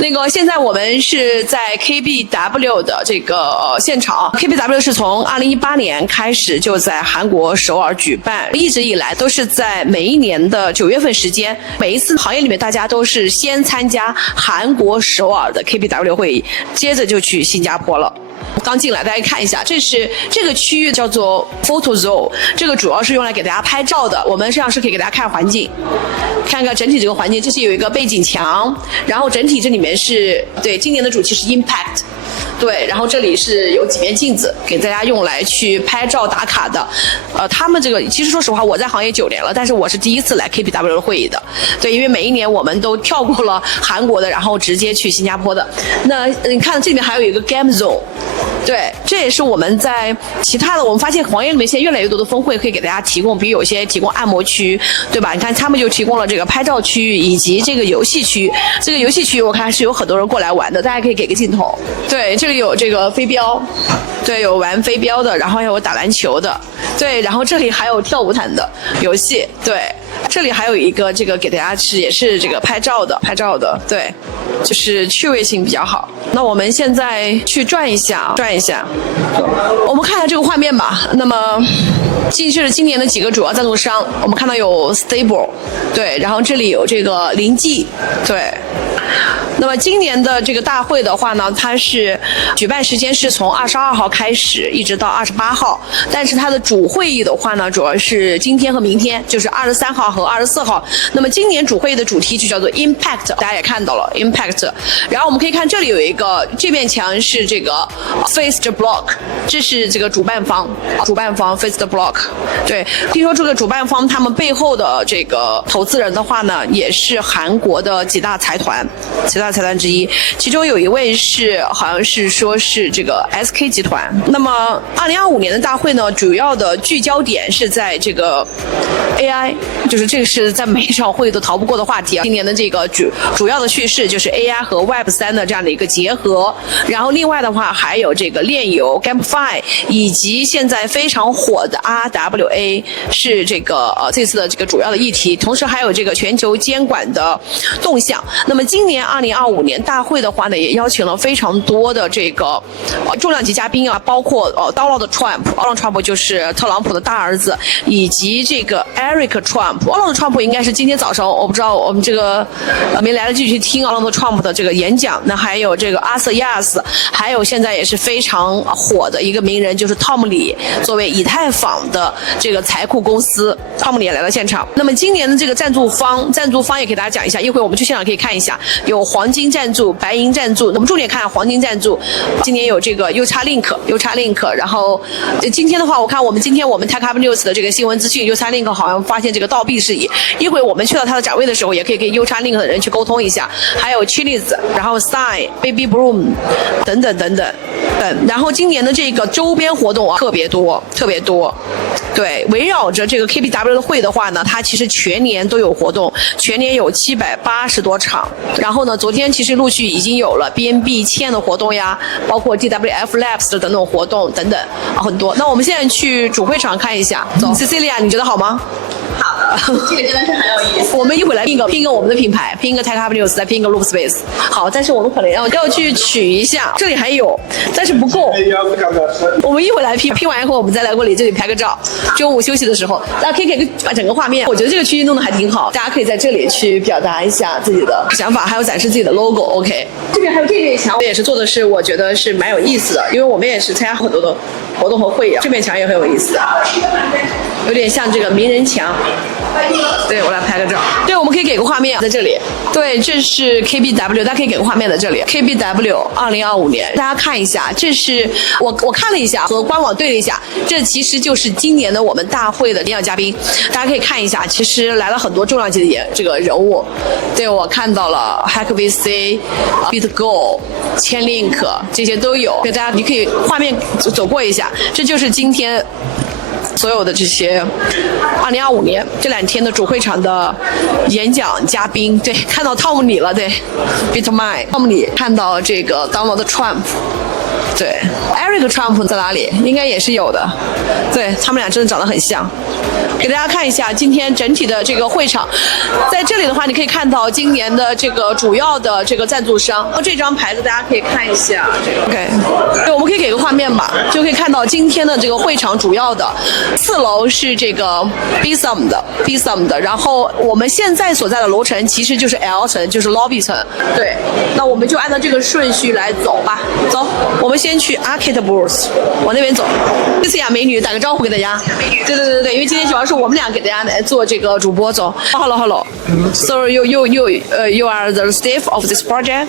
那个现在我们是在 KBW 的这个现场。KBW 是从2018年开始就在韩国首尔举办，一直以来都是在每一年的9月份时间，每一次行业里面大家都是先参加韩国首尔的 KBW 会议，接着就去新加坡了。刚进来，大家看一下，这个区域叫做 Photo Zone， 这个主要是用来给大家拍照的。我们实际上是可以给大家看环境，看看整体这个环境。这是有一个背景墙，然后整体这里面是对今年的主题是 Impact。对，然后这里是有几面镜子，给大家用来去拍照打卡的。他们这个其实说实话，我在行业9年了，但是我是第一次来 KBW 的会议的。对，因为每一年我们都跳过了韩国的，然后直接去新加坡的。那你看这里面还有一个 Game Zone。对，这也是我们在其他的，我们发现行业里面现在越来越多的峰会可以给大家提供，比如有些提供按摩区，对吧？你看他们就提供了这个拍照区域以及这个游戏区。这个游戏区我看是有很多人过来玩的，大家可以给个镜头。对，这里有这个飞镖，对，有玩飞镖的，然后还有打篮球的，对，然后这里还有跳舞毯的游戏，对。这里还有一个这个给大家也是这个拍照的，对，就是趣味性比较好。那我们现在去转一下，我们看一下这个画面吧。那么是今年的几个主要赞助商，我们看到有 Stable， 对，然后这里有这个林记，对。那么今年的这个大会的话呢，它是举办时间是从22号开始一直到28号，但是它的主会议的话呢，主要是今天和明天，就是23号和24号。那么今年主会议的主题就叫做 Impact， 大家也看到了 Impact。然后我们可以看这里有一个，这面墙是这个 Face the Block， 这是这个主办方 Face the Block。对，听说这个主办方他们背后的这个投资人的话呢，也是韩国的几大财团之一，其中有一位是好像是说是这个 SK 集团。那么2025年的大会呢，主要的聚焦点是在这个 AI， 就是这个是在每一场会议都逃不过的话题啊。今年的这个主要的叙事就是 AI 和 Web3 的这样的一个结合，然后另外的话还有这个链游 GameFi， 以及现在非常火的 RWA 是这个这次的这个主要的议题，同时还有这个全球监管的动向。那么今年2025年大会的话呢，也邀请了非常多的这个重量级嘉宾啊，包括Donald Trump 就是特朗普的大儿子，以及这个 Eric Trump。Donald Trump 应该是今天早上，我不知道我们这个没来得及去听 Donald Trump 的这个演讲。那还有这个 Arthur Yas， 还有现在也是非常火的一个名人，就是 Tom 李，作为以太坊的这个财库公司 Tom 李也来到现场。那么今年的这个赞助方也给大家讲一下，一会儿我们去现场可以看一下，有黄金赞助、白银赞助。我们重点看黄金赞助，今年有这个 UCharLink， 然后今天的话，我看我们 Tech Hub News 的这个新闻资讯 ，UCharLink 好像发现这个倒闭事宜。一会儿我们去到它的展位的时候，也可以跟 UCharLink 的人去沟通一下。还有 Chili's， 然后 Sign、Baby Bloom 等等。然后今年的这个周边活动啊，特别多。对，围绕着这个 KBW 的会的话呢，它其实全年都有活动，全年有780多场。然后呢，昨天其实陆续已经有了 BNB 签的活动呀，包括 DWF Labs 的等等活动等等很多。那我们现在去主会场看一下，走 ，Cecilia， 你觉得好吗？好，这个真的是很有意思。我们一会儿来拼一个我们的品牌，拼一个 Tech Hub News， 再拼一个 Loop Space。好，但是我们可能要去取一下，这里还有，但是不够。我们一会儿来拼完以后，我们再来过这里拍个照。中午休息的时候，大家可以给整个画面。我觉得这个区域弄得还挺好，大家可以在这里去表达一下自己的想法，还有展示自己的 logo。OK， 这边还有这面墙，也是做的是我觉得是蛮有意思的，因为我们也是参加很多的活动和会议，这面墙也很有意思，有点像这个名人墙。对，我来拍个照。对，我们可以给个画面在这里。对，这是 KBW， 大家可以给个画面在这里。KBW 2025年，大家看一下，这是我看了一下，和官网对了一下，这其实就是今年的我们大会的领奖嘉宾。大家可以看一下，其实来了很多重量级的这个人物。对，我看到了 HackVC、BitGo、ChainLink 这些都有。给大家，你可以画面走过一下，这就是今天所有的这些2025年这2天的主会场的演讲嘉宾。对，看到汤姆李了，对 ，Bitmine 汤姆李，看到这个 Donald Trump。对 ，Eric Trump 在哪里？应该也是有的。对他们俩真的长得很像。给大家看一下今天整体的这个会场，在这里的话，你可以看到今年的这个主要的这个赞助商。这张牌子大家可以看一下。OK， 对，我们可以给个画面吧，就可以看到今天的这个会场主要的4楼是这个 B Sum 的，然后我们现在所在的楼层其实就是 L 层，就是 lobby 层。对，那我们就按照这个顺序来走吧。走，我们先去 Arcade Booth， 往那边走。这次雅美女打个招呼给大家。对，因为今天主要是我们俩给大家来做这个主播走。Hello. So you are the staff of this project?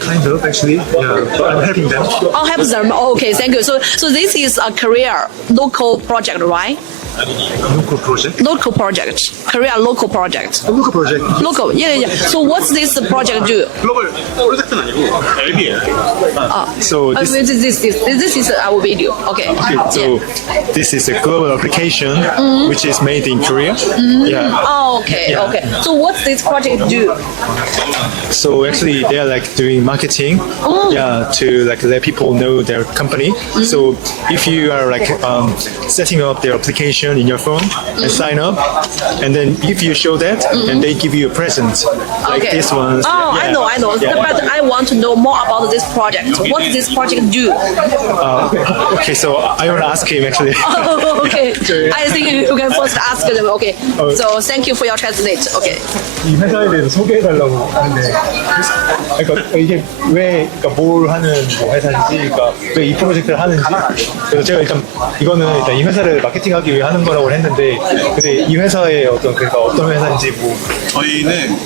Kind of, actually. Yeah, but I'm helping them. Oh, help them. Oh, okay, thank you. So this is a Korea local project, right? Local project. Local project. Korea local project. A local project. Local. Yeah. So what's this project do? Global 프로젝트는 아니고 앱이에요. So This is our video. Okay. so this is a global application which is made in Korea. Yeah. Oh, okay. Yeah. Okay. So what's this project do? So actually they are like doing marketing. Yeah, to like let people know their company. So if you are like setting up their application in your phone and sign up, and then if you show that, and they give you a present like Okay. this one. Oh, Yeah. I know. Yeah. But I want to know more about this project. What does this project do? Okay, so I will ask him actually. Oh, okay. I think you can first ask them. Okay. So thank you for your translate. Okay. 이 회사에 대해서 소개해달라고 하는데, 그러니까 이게 왜, 그러니까 뭘 하는 뭐 회사인지, 그러니까 왜 이 프로젝트를 하는지. 그래서 제가 일단 이거는 일단 이 회사를 마케팅하기 위해 하는 거라고 했는데, 근데 이 회사의 어떤 그러니까 어떤 회사인지 뭐. 저희는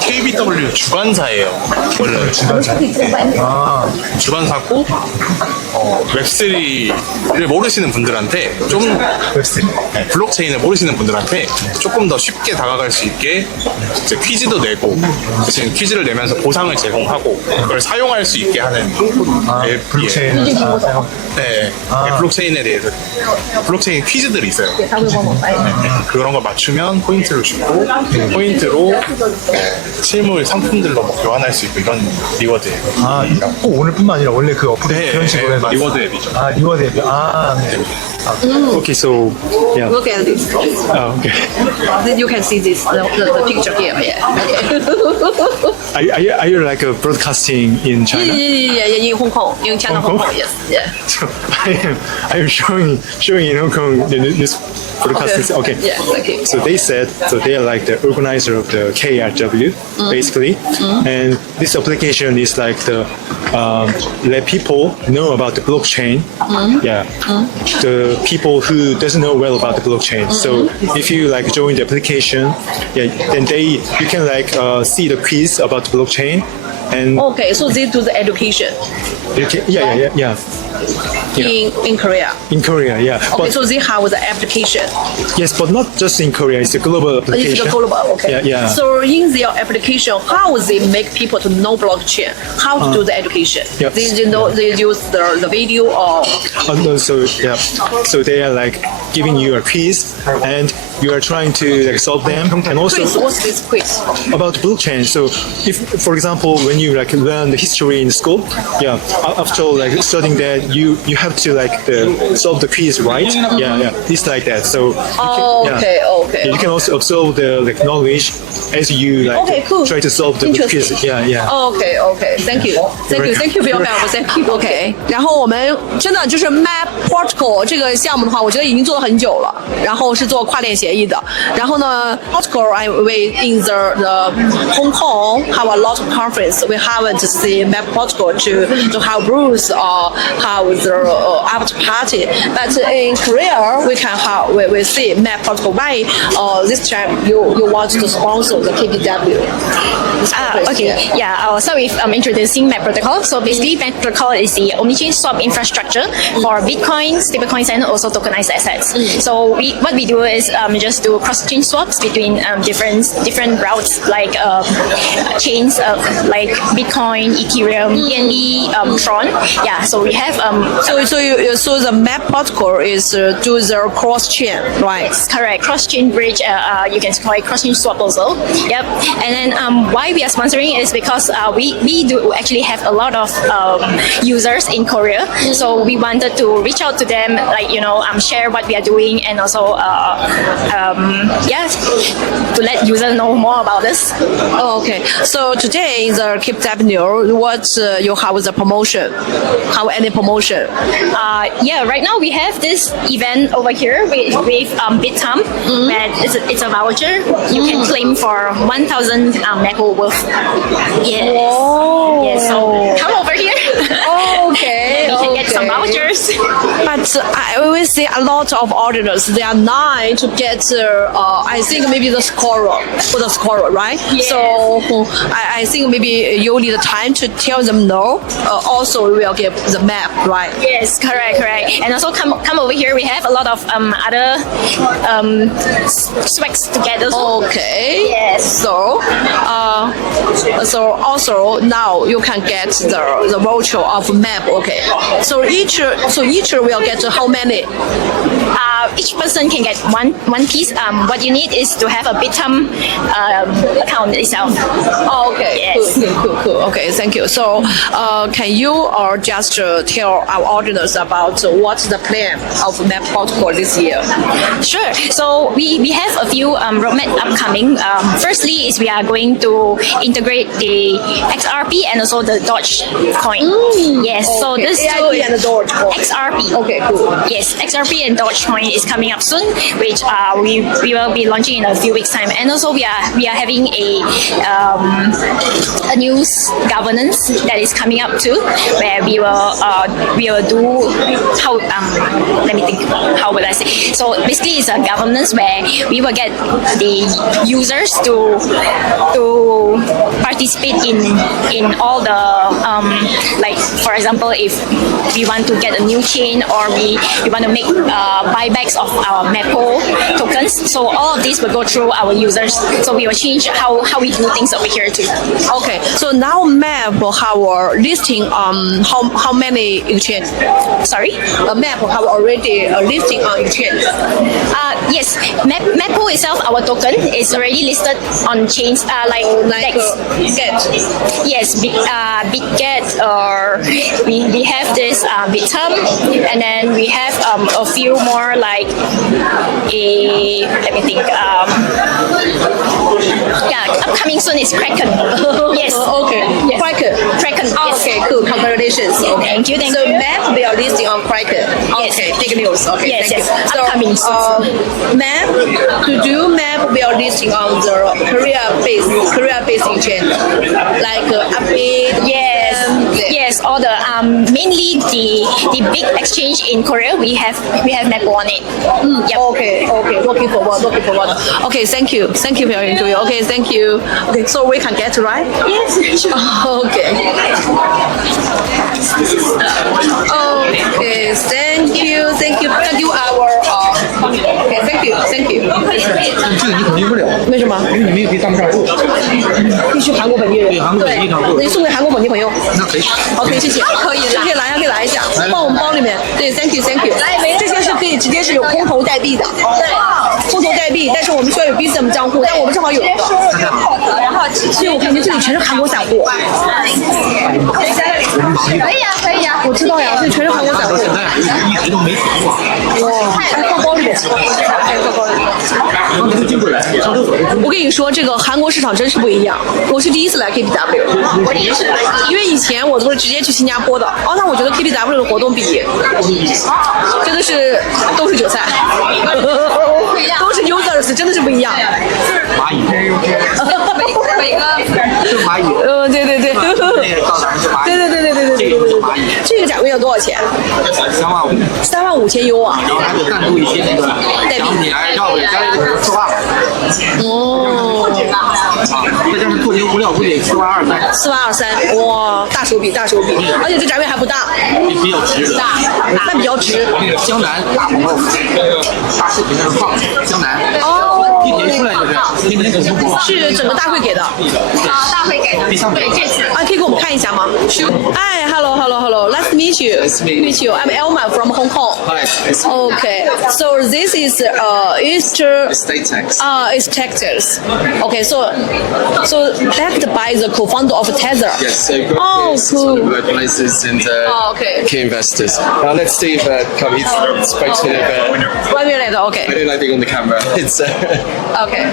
KBW 주관사예요. 원래 주관사. 주관사고 웹3를 모르시는 분들한테 좀 웹3. 블록체인을 모르시는 분들한테 조금 더 쉽게 다가갈 수 있게 이제 퀴즈도 내고 대신 퀴즈를 내면서 보상을 제공하고 그걸 사용할 수 있게 하는 앱이에요. 블록체인. 네, 블록체인에 대해서 블록체인 퀴즈들이 있어요. 그런 걸 맞추면 포인트를 주고 포인트로 실물 상품들로 뭐 교환할 수 있고 이런 리워드예요. 아, 꼭 오늘뿐만 아니라 원래 그 어플이 네, 그런 식으로 해서. 리워드 앱이죠. 아, 리워드 앱. 아, 네. Okay, so yeah. Look at this. Oh, okay. Then you can see this the picture here. Yeah. Okay. Are you like broadcasting in China? Yeah. In Hong Kong. In China, Hong Kong. Yes. Yeah. So I am showing in Hong Kong this broadcasting. Okay. Yeah. Okay. So they said they are like the organizer of the KRW basically, and this application is like the let people know about the blockchain. Yeah, the people who doesn't know well about the blockchain. So if you like join the application, yeah, then you can like see the quiz about the blockchain, and Okay. So they do the education you can, yeah. in Korea. In Korea, yeah. Okay. But, So they have the application. yes, but not just in Korea. It's a global application. It's the global. Okay. Yeah. So in their application, how they make people to know blockchain? How to do the education? Yep. They use the video or. No, so they are like giving you a quiz, and you are trying to like solve them, and also Quiz. What's this quiz? about blockchain. So if, for example, when you like learn the history in school, yeah, after like studying that, you have to like solve the quiz, right? Yeah, it's like that. So Okay. you can also absorb the like knowledge as you like Okay, cool. try to solve the Interesting. quiz. Yeah. Okay. Thank you for your help. Thank you. Okay. 然后我们真的就是 Map Protocol 这个项目的话，我觉得已经做了很久了。然后是做跨链协议的。然后呢 ，Protocol we in the Hong Kong have a lot of conference. We haven't seen Map Protocol to have booths or have the after party. But in Korea we can have we see Map Protocol. Why this time you want to sponsor the KBW? Okay. Yeah. I'll start with introducing Map Protocol. So basically, Map Protocol is the omnichain swap infrastructure for Bitcoin, stablecoins, and also tokenized assets. So what we do is just do cross-chain swaps between different routes like chains like Bitcoin, Ethereum, BNB, Tron. Yeah, so we have So the map protocol is do the cross chain, right? correct cross-chain bridge. You can call it cross-chain swap also. Yep. And then why we are sponsoring is because we do actually have a lot of users in Korea. So we wanted to reach out to them, like share what we are doing, and also to let users know more about us. Oh, okay. So today in the KPW, what you have the promotion? Have any promotion? Right now we have this event over here with BitTum. And it's a voucher you can claim for 1,000 Maple worth. Yes. Oh. Yes. So come over here. Okay. You can get some vouchers. But I always see a lot of ordinals. They are nine to get. I think maybe the scorer, right? Yes. So I think maybe you need time to tell them no. Also, we will give the map, right? Yes, correct. And also come over here. We have a lot of other swags together. Okay. Yes. So also now you can get the voucher of map. Okay. So each will get how many? Each person can get one piece. What you need is to have a BitTum account itself. Oh, okay. Yes. Cool. Okay, thank you. So, can you just tell our audience about what's the plan of Map Protocol this year? Sure. So we have a few roadmap upcoming. Firstly, is we are going to integrate the XRP and also the Doge coin. Yes. Okay. So this AIP and the Doge coin. XRP. Okay, cool. Yes, XRP and Doge coin is coming up soon, which we will be launching in a few weeks time. And also we are having a new governance that is coming up too, where we will do how let me think, how would I say? So basically it's a governance where we will get the users to participate in all the like for example, if we want to get a new chain or we want to make buybacks of our Maple tokens. So all of these will go through our users. So we will change how we do things over here too. Okay, so now Map have listing on how many exchange? Sorry? Map have already listing on exchange. Yes, Maple itself, our token is already listed on chains like DEX. Yes, BitGet, or we have this BitTum, and then we have a few more like let me think. Upcoming soon is Kraken. Yes. Okay. Yes. Kraken. Yes. Okay, cool. Congratulations. Okay. Thank you. So Map we are listing on Kraken. Yes. Okay, big news. Okay, Yes, thank yes. you. So, Upcoming soon. Map to do Map we are listing on the Korea-based exchange like Upbit. Yes, all the mainly the big exchange in Korea we have Maple on it. Yep. Okay. Looking forward. Okay, thank you for your interview. Okay, thank you. Okay, so we can get right? Yes, sure. Okay. Okay, thank you our okay, thank you.这个你肯定不了，为什么？因为你没有可以上不上路。必须韩国本地人。对，韩国本地上路那。就送给韩国本地朋友。那可以。 OK，谢谢。可以拿一下，放我们包里面。对 ，Thank you。这些是可以直接是有空投代币的。对，空投代币，但是我们需要有 BSM 账户，但我们正好有一个。然后其实我感觉这里全是韩国散户。可以啊，我知道呀，这里全是韩国散户。现在一直都没停过。哇，放包里面。我跟你说，这个韩国市场真是不一样。我是第一次来 KPW， 我也是，因为以前我都是直接去新加坡的。那我觉得 KPW 的活动比真的是都是韭菜，都是 users， 真的是不一样。蚂蚁，每个是蚂蚁。对。那个到咱们是蚂蚁。对。这个是蚂蚁。这个展位要多少钱35000。35000U啊！然后还得赞助一些那个奖品，要不加一个策划。哦。再加上做过年无料估计4.23万，哇，大手笔，而且这展位还不大，比较值。但比较值。江南大红豆，大视频那是放江南。哦，地铁出来就是天天狗熊。是整个大会给的。大会给的，对，这次。啊，可以给我们看一下吗？哎 ，hello. Nice to meet you. Nice to meet you. I'm Elma from Hong Kong. Hi. Okay, so this is Easter. State tax. It's Texas. Okay, so backed by the co-founder of Tether. Yes, so Oh, is one of cool. the organizers and Okay. key investors. Now let's Steve come. He's the spokesman of. 1 minute, I okay. don't like being on the camera. It's Okay.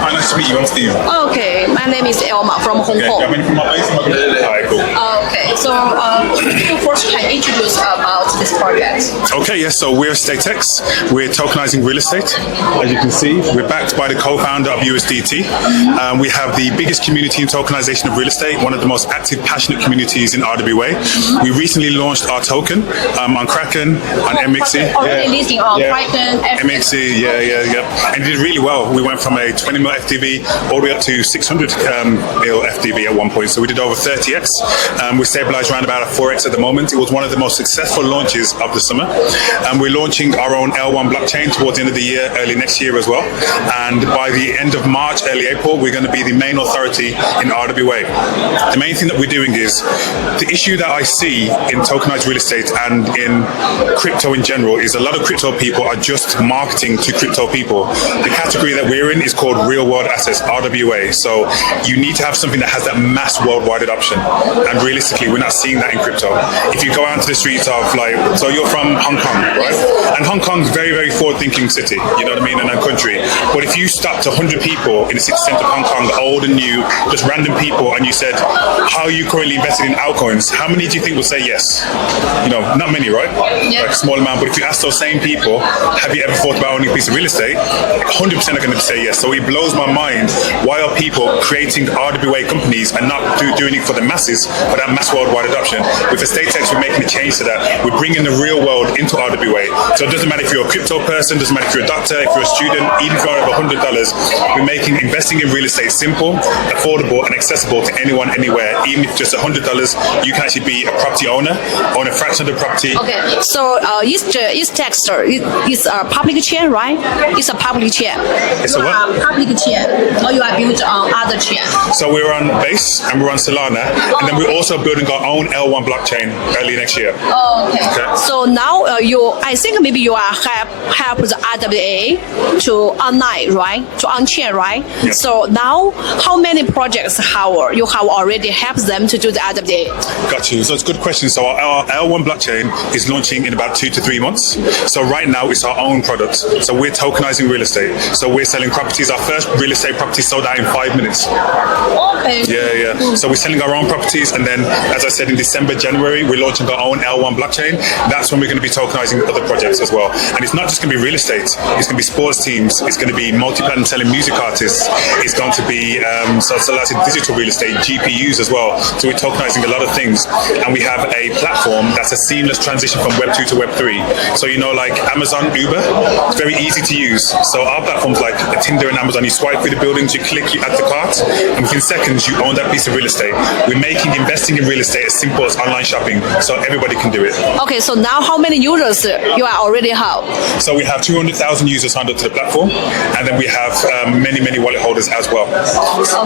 Hi, nice to meet you. I'm Steve. Okay, my name is Elma from Hong Kong. Coming from my base. Alright, cool. Okay, so you first can introduce about this project. Okay, yes, so we're StateX. We're tokenizing real estate. As you can see, we're backed by the co-founder of USDT. We have the biggest community in tokenization of real estate, one of the most active, passionate communities in RWA. We recently launched our token on Kraken, on MXC. Already listing on Kraken, MXC, yeah. And it did really well. We went from a 20 mil FDV all the way up to 600 mil FDV at one point. So we did over 30x. We're stabilized around about a 4x at the moment. It was one of the most successful launches of the summer. We're launching our own L1 blockchain towards the end of the year, early next year as well. And by the end of March, early April, we're going to be the main authority in RWA. The main thing that we're doing is the issue that I see in tokenized real estate and in crypto in general is a lot of crypto people are just marketing to crypto people. The category that we're in is called real world assets, RWA. So you need to have something that has that mass worldwide adoption. And realistically, we're not seeing that in crypto. If you go out to the streets of so you're from Hong Kong, right? And Hong Kong's very, very forward-thinking city, you know what I mean, and a country. But if you stopped 100 people in the city centre of Hong Kong, old and new, just random people, and you said, how are you currently invested in altcoins? How many do you think will say yes? You know, not many, right? Yeah. Like a small amount. But if you ask those same people, have you ever thought about owning a piece of real estate? 100% are going to say yes. So it blows my mind. Why are people creating RWA companies and not doing it for the masses, for that mass worldwide adoption? With the StateX, we're making a change to that. We're bringing the real world into RWA. So it doesn't matter if you're a crypto person, doesn't matter if you're a doctor, if you're a student, even if you're over $100, we're making investing in real estate simple, affordable, and accessible to anyone, anywhere. Even if just $100, you can actually be a property owner, own a fraction of the property. Okay, so East Texas is a public chain, right? It's a public chain. It's a what? You are public chain, or you are built on other chain? So we're on Base and we're on Solana, and then we're also building our own L1 blockchain early next year. Oh, okay. Okay. So now I think maybe you are help the RWA to online, right? To on-chain, right? Yeah. So now, how many projects you have already helped them to do the RWA? Got you. So it's a good question. So our L1 blockchain is launching in about 2 to 3 months. So right now it's our own product. So we're tokenizing real estate. So we're selling properties. Our first real estate property sold out in 5 minutes. Okay. Yeah. So we're selling our own properties, and then, as I said, in December, January, we're launching our own L1 blockchain. That's when we're going to be tokenizing other projects as well. And it's not just going to be real estate. It's going to be sports teams. It's going to be multi-platinum selling music artists. It's going to be digital real estate, GPUs as well. So we're tokenizing a lot of things, and we have a platform that's a seamless transition from Web 2 to Web 3. So like Amazon, Uber, it's very easy to use. So our platform's like Tinder and Amazon. You swipe through the buildings, you click, you add the cart, and within seconds you own that piece of real estate. We're making investing in real estate as simple as online shopping, so everybody can do it. Okay, so now how many users you are already have? So we have 200,000 users signed up to the platform, and then we have many wallet holders as well.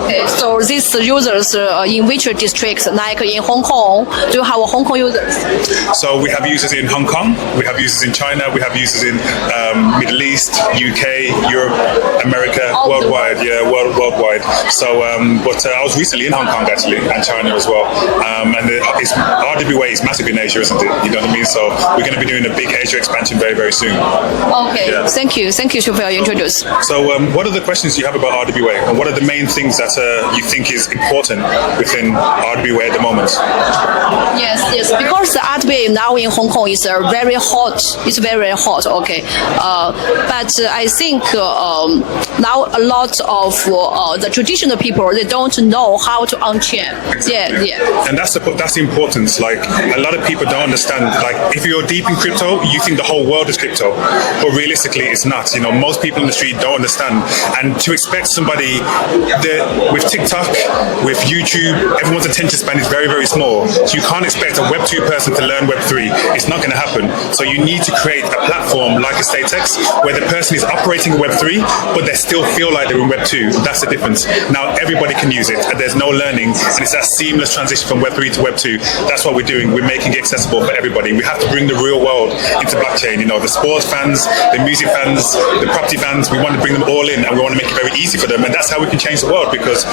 Okay, so these users in which districts? Like in Hong Kong, do you have Hong Kong users? So we have users in Hong Kong, we have users in China, we have users in Middle East, UK, Europe, America, worldwide. Yeah, worldwide. So, but I was recently in Hong Kong actually, and China as well. And RWA is massive in Asia, isn't it? You know what I mean? So we're going to be doing a big Asia expansion very, very soon. Okay, yeah. Thank you for your introduction. So what are the questions you have about RWA, and what are the main things that you think is important within RWA at the moment? Yes, because the RWA now in Hong Kong is very hot. It's very hot. Okay, But I think now a lot of the traditional people, they don't know how to on-chain. Yeah. And that's the importance. Like, a lot of people don't understand. Like, if you're deep in crypto, you think the whole world is crypto, but realistically, it's not. You know, most people in the street don't understand. And to expect somebody with TikTok, with YouTube, everyone's attention span is very, very small. So you can't expect a Web 2 person to learn Web 3. It's not going to happen. So you need to create a platform like a StateX where the person is operating Web 3, but they still feel like they're in Web 2. That's the difference. Now everybody can use it, and there's no learning, and it's that seamless transition from Web 3 to Web 2. That's what we're doing. We're making it accessible for everybody. We have to bring the real world into blockchain. You know, the sports fans, the music fans, the property fans, we want to bring them all in, and we want to make it very easy for them. And that's how we can change the world, because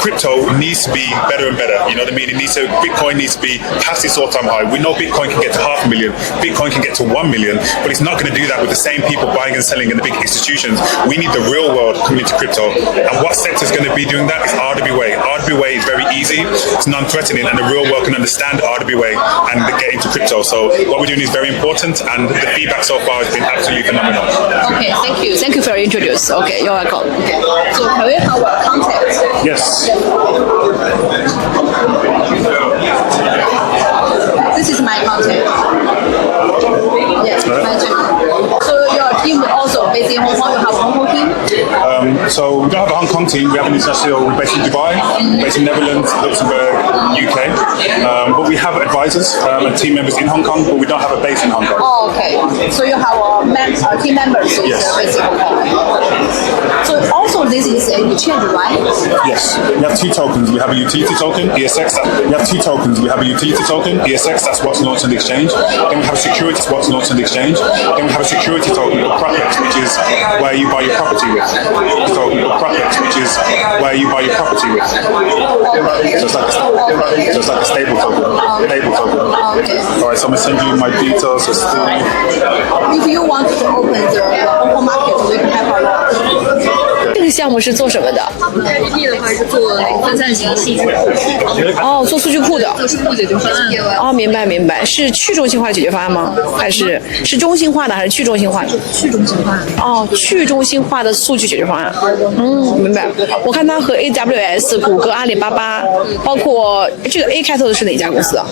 crypto needs to be better and better. You know what I mean? Bitcoin needs to be past its all-time high. We know Bitcoin can get to 500,000, Bitcoin can get to 1 million, but it's not going to do that with the same people buying and selling in the big institutions. We need the real world coming into crypto. And what sector is going to be doing that is RWA. RWA is very easy, it's non-threatening, and the real world can understand RWA and get into crypto. So what we're doing is very important, and the feedback so far has been absolutely phenomenal. Okay, thank you. Thank you for your introduce. Okay, you're welcome. Okay. So can we have our contact? Yes. This is my contact. Yes, my team. So your team also based in Hong Kong, you have a Hong Kong team? So we don't have a Hong Kong team. We have an international. We're based in Dubai, based in Netherlands, Luxembourg, UK. But we have advisors and team members in Hong Kong, but we don't have a base in Hong Kong. Oh, okay. So you have team members based in Hong Kong. So also this is a exchange, right? Yes. We have two tokens. We have a utility token, ESX. We have two tokens. We have a utility token, ESX. That's what's launched on the exchange. Then we have a security. That's what's launched on the exchange. Then we have a security token called Propex, which is where you buy your property with. So Propex, which is where you buy your property with. So it's like a stable token. Stable token. Okay. All right. So I'm gonna send you my details. If you want to open the Hong Kong market, we can have a lot. 这个项目是做什么的？ KBD 的话是做那个分散型数据库，哦，做数据库的。做数据解决方案。哦，明白，是去中心化的解决方案吗？还是中心化的，还是去中心化的？去中心化。哦，去中心化的数据解决方案。明白。我看它和 AWS、谷歌、阿里巴巴，包括这个 A 开头的是哪家公司啊？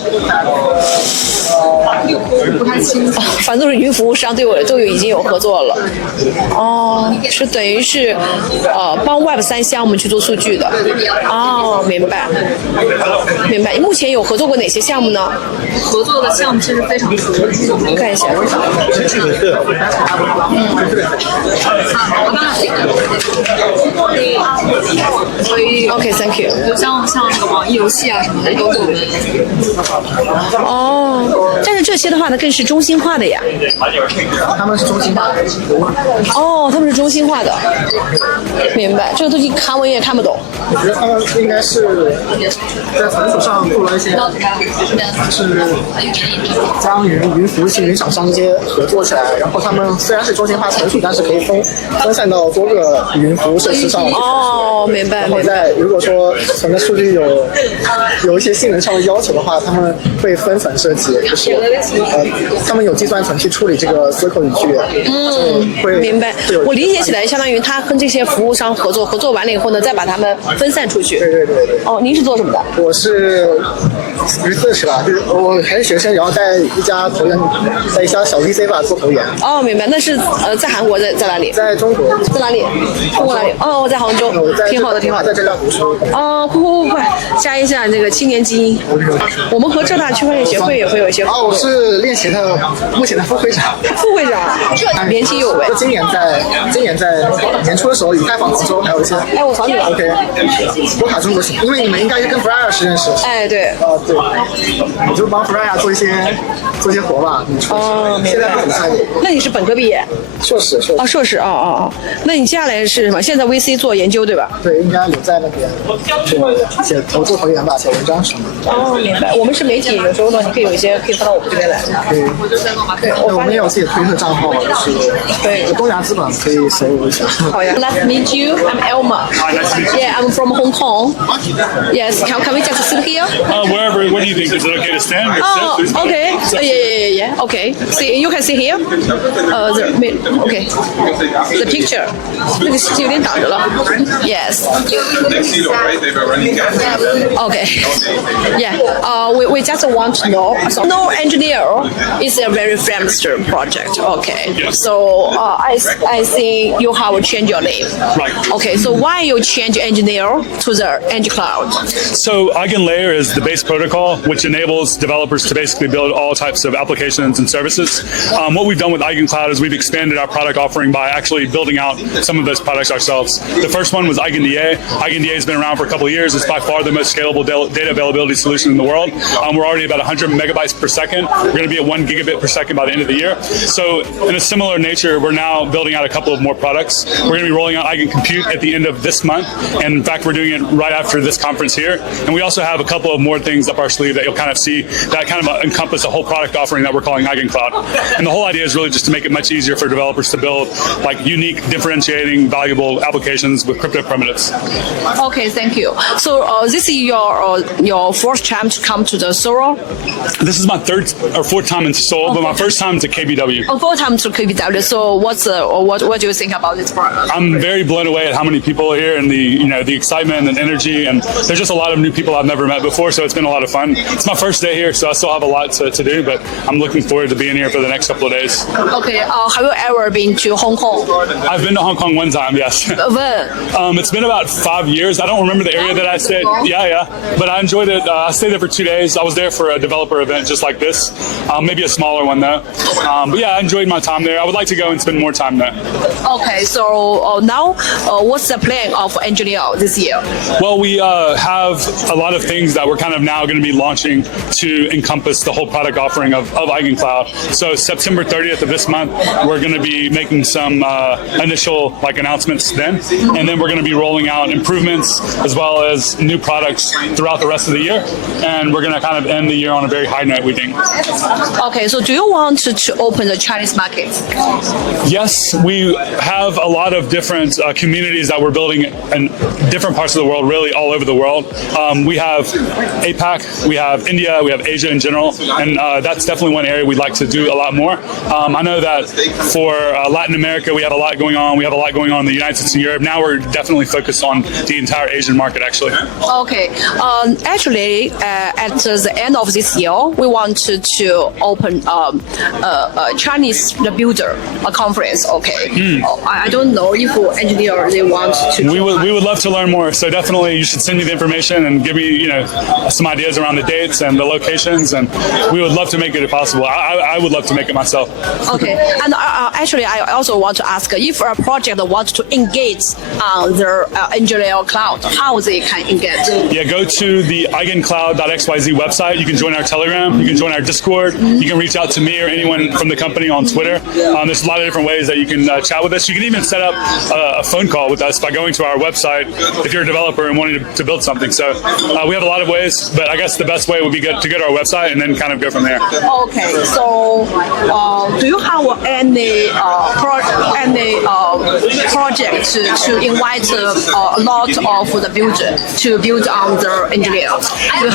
不太清楚。反正都是云服务商都已经有合作了。哦，是等于是帮 Web3 项目去做数据的。哦，明白。目前有合作过哪些项目呢？合作的项目其实非常多。看一下。OK, thank you。像那个网易游戏啊什么的都是我们。哦，但是这些的话呢，更是中心化的呀。他们是中心化的。哦，他们是中心化的。明白，这个东西韩文也看不懂。我觉得他们应该是在存储上做了一些，是将云服务器、云厂商这些合作起来，然后他们虽然是中心化存储，但是可以分散到多个云服务设施上。哦，明白。然后如果说存的数据有一些性能上的要求的话，他们会分层设计，就是他们有计算层去处理这个 circle 语句。会明白。我理解起来，相当于他跟这些服务商合作完了以后呢，再把他们分散出去。对。哦，您是做什么的？我是 research 吧，就是我还是学生，然后在一家小 VC 吧做投研。哦，明白。那是在韩国，在哪里？在中国。在哪里？中国哪里？哦，我在杭州。挺好的。在浙江读书。哦，快，加一下这个青年基因。我们和浙大区块链协会也会有一些。哦，我是链协的目前的副会长。副会长，年轻有为。今年在年初的时候，以太坊杭州还有一些。哎，我扫你了。OK。波卡中国行，因为你们应该是跟 Freya 是认识。哎，对。对。我就帮 Freya 做一些活吧。哦，现在不怎么参与。那你是本科毕业？硕士。哦，硕士。哦。那你接下来是什么？现在 VC 做研究对吧？对，应该留在那边写投研吧，写文章什么的。哦，明白。我们是媒体，有时候呢，你可以放到我们这边来。对，我们也有自己的推特账号，就是对东亚资本可以搜一下。好呀。Nice to meet you. I'm Elma. Yeah, I'm from Hong Kong. Yes. Can we just sit here? Wherever What do you think? Is it okay to stand? Or Oh, sit? okay. Yeah. Okay. See, you can see here. Okay. The picture. 那个是有点挡着了。Yes. Okay. Yeah. We just want to know. So, no engineer is a very famous project. Okay. Yes. So I think you have changed your name. Right. Okay. So why you change engineer to the Edge Cloud? So EigenLayer is the base protocol, which enables developers to basically build all types of applications and services. What we've done with EigenCloud is we've expanded our product offering by actually building out some of those products ourselves. The first one was EigenDA. EigenDA has been around for a couple of years. It's by far the most scalable data availability solution in the world. We're already about 100 megabytes per second. We're going to be at 1 gigabit per second by the end of the year. So in a similar nature, we're now building out a couple of more products. We're going to be rolling out EigenCompute at the end of this month. And in fact, we're doing it right after this conference here. And we also have a couple of more things up our sleeve that you'll kind of see that kind of encompass a whole product offering that we're calling EigenCloud. And the whole idea is really just to make it much easier for developers to build like unique, differentiating, valuable applications with crypto primitives. Okay, thank you. So this is your fourth time to come to the Seoul? This is my third or fourth time in Seoul, but my first time to KBW. Oh, fourth time to KBW. So what do you think about this product? I'm very blown away at how many people are here and the excitement and energy, and there's just a lot of new people I've never met before, so it's been a lot of fun. It's my first day here, so I still have a lot to do, but I'm looking forward to being here for the next couple of days. Okay, have you ever been to Hong Kong? I've been to Hong Kong one time, yes. When? It's been about 5 years. I don't remember the area that I stayed. Yeah. But I enjoyed it. I stayed there for 2 days. I was there for a developer event just like this. Maybe a smaller one though. But yeah, I enjoyed my time there. I would like to go and spend more time there. Okay, so now what's the plan of engineer this year? Well, we have a lot of things that we're kind of now going to be launching to encompass the whole product offering of EigenCloud. So September 30th of this month, we're going to be making some initial announcements then, and then we're going to be rolling out improvements as well as new products throughout the rest of the year, and we're going to kind of end the year on a very high note, we think. Okay, so do you want to open the Chinese market? Yes, we have a lot of different communities that we're building in different parts of the world, really all over the world. We have APAC, we have India, we have Asia in general, and that's definitely one area we'd like to do a lot more. I know that for Latin America, we have a lot going on. We have a lot going on in the United States and Europe. Now we're definitely focused on the entire Asian market, actually. Okay. Actually, at the end of this year, we wanted to open a Chinese builder conference. Okay. I don't know if engineer they want to. We would love to learn more. So definitely, you should send me the information and give me some ideas around the dates and the locations, and we would love to make it possible. I would love to make it myself. Okay. And actually, I also want to ask if a project wants to engage on their engineer cloud, how they can engage? Yeah, go to the eigencloud.xyz website. You can join our Telegram. You can join our Discord. You can reach out to me or anyone from the company on Twitter. There's a lot of different ways that you can chat with us. You can even set up a phone call with us by going to our website if you're a developer and wanting to build something. So we have a lot of ways, but I guess the best way would be to go to our website and then kind of go from there. Okay, so do you have any project to invite a lot of the builder to build on their engineer?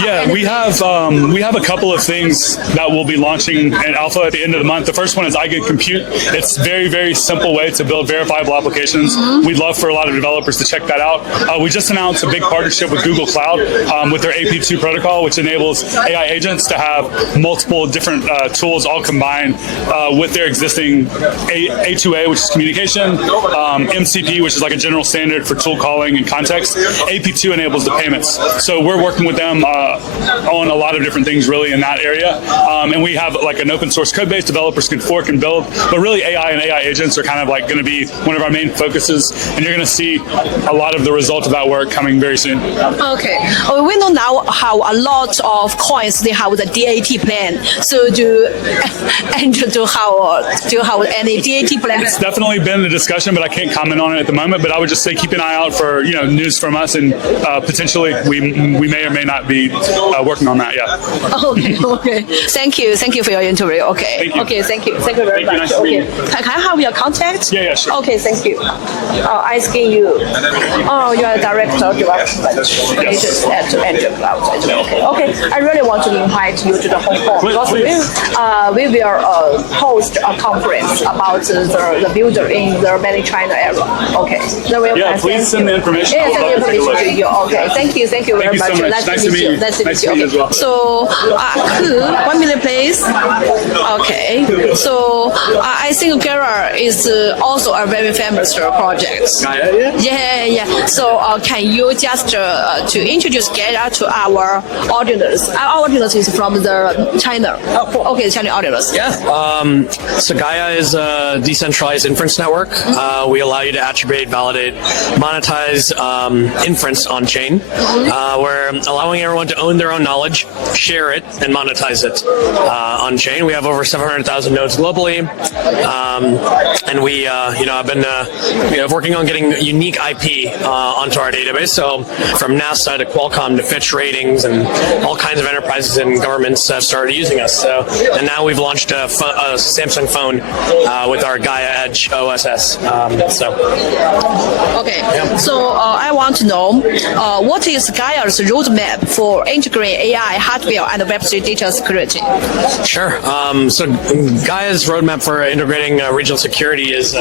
Yeah, we have a couple of things that we'll be launching in alpha at the end of the month. The first one is EigenCompute. It's very, very simple way to build verifiable applications. We'd love for a lot of developers to check that out. We just announced a big partnership with Google Cloud with their AP2 protocol, which enables AI agents to have multiple different tools all combined with their existing A2A, which is communication, MCP, which is like a general standard for tool calling and context. AP2 enables the payments. So we're working with them on a lot of different things really in that area. And we have like an open source code base developers can fork and build, but really AI and AI agents are kind of like going to be one of our main focuses, and you're going to see a lot of the result of that work coming very soon. Okay. We know now how a lot of coins they have the DAT plan. So do you have any DAT plan? It's definitely been a discussion, but I can't comment on it at the moment. But I would just say keep an eye out for news from us, and potentially we may or may not be working on that. Yeah. Okay. Thank you for your interview. Okay. Thank you. Okay. Thank you very much. Nice to meet you. Can I have your contact? Yeah, sure. Okay. Thank you. Asking you. Oh, you are director of development at Edge Cloud. Okay. Okay. I really want to invite you to the Hong Kong because we will host a conference about the builder in the mainland China area. Okay. Then we'll please send the information. Yeah, send the information to you. Okay. Thank you very much. So much. Nice to meet you. Nice to meet you as well. So, 1 million please. Okay. So, I think Gara is also a very famous project. Yeah. So, can you just to introduce Gara to our audience? Our audience is from the China. Okay, the Chinese audience. Yeah. So Gaia is a decentralized inference network. We allow you to attribute, validate, monetize inference on chain. We're allowing everyone to own their own knowledge, share it, and monetize it on chain. We have over 700,000 nodes globally, and we, I've been working on getting unique IP onto our database. So from NASA to Qualcomm to Fitch Ratings and all kinds of enterprises and governments have started using us. So, and now we've launched a Samsung phone with our Gaia Edge OSS. Okay. Yeah. So I want to know what is Gaia's roadmap for integrating AI, hardware, and Web3 data security? Sure. So Gaia's roadmap for integrating regional security is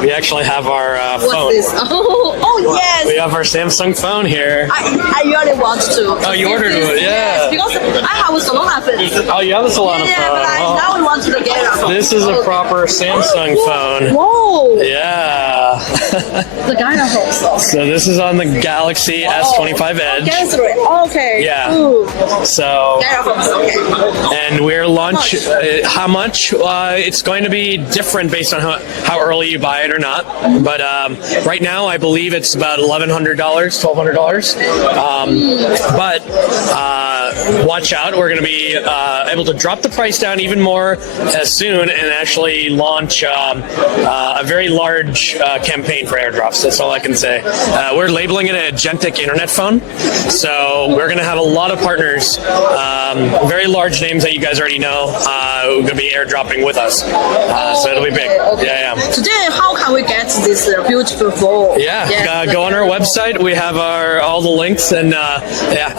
we actually have our phone. What's this? Oh yes. We have our Samsung phone here. I really want to. Oh, you ordered it? Yeah. Yes, because I have a Solana phone. Oh, you have a Solana phone. Yeah, but now we want to get it. This is a proper Samsung phone. Whoa. Yeah. The Gaia phone. So this is on the Galaxy S25 Edge. Galaxy. Okay. Yeah. Ooh. So. Gaia phone. Okay. And we're launch. How much? It's going to be different based on how early you buy it or not. But right now, I believe it's about $1,100, $1,200. But watch out, we're going to be able to drop the price down even more soon and actually launch a very large campaign for airdrops. That's all I can say. We're labeling it an agentic internet phone. So we're going to have a lot of partners, very large names that you guys already know, who are going to be airdropping with us. So it'll be big. Okay. Yeah. Today, how can we get this beautiful phone? Yeah, go on our website. We have all the links, and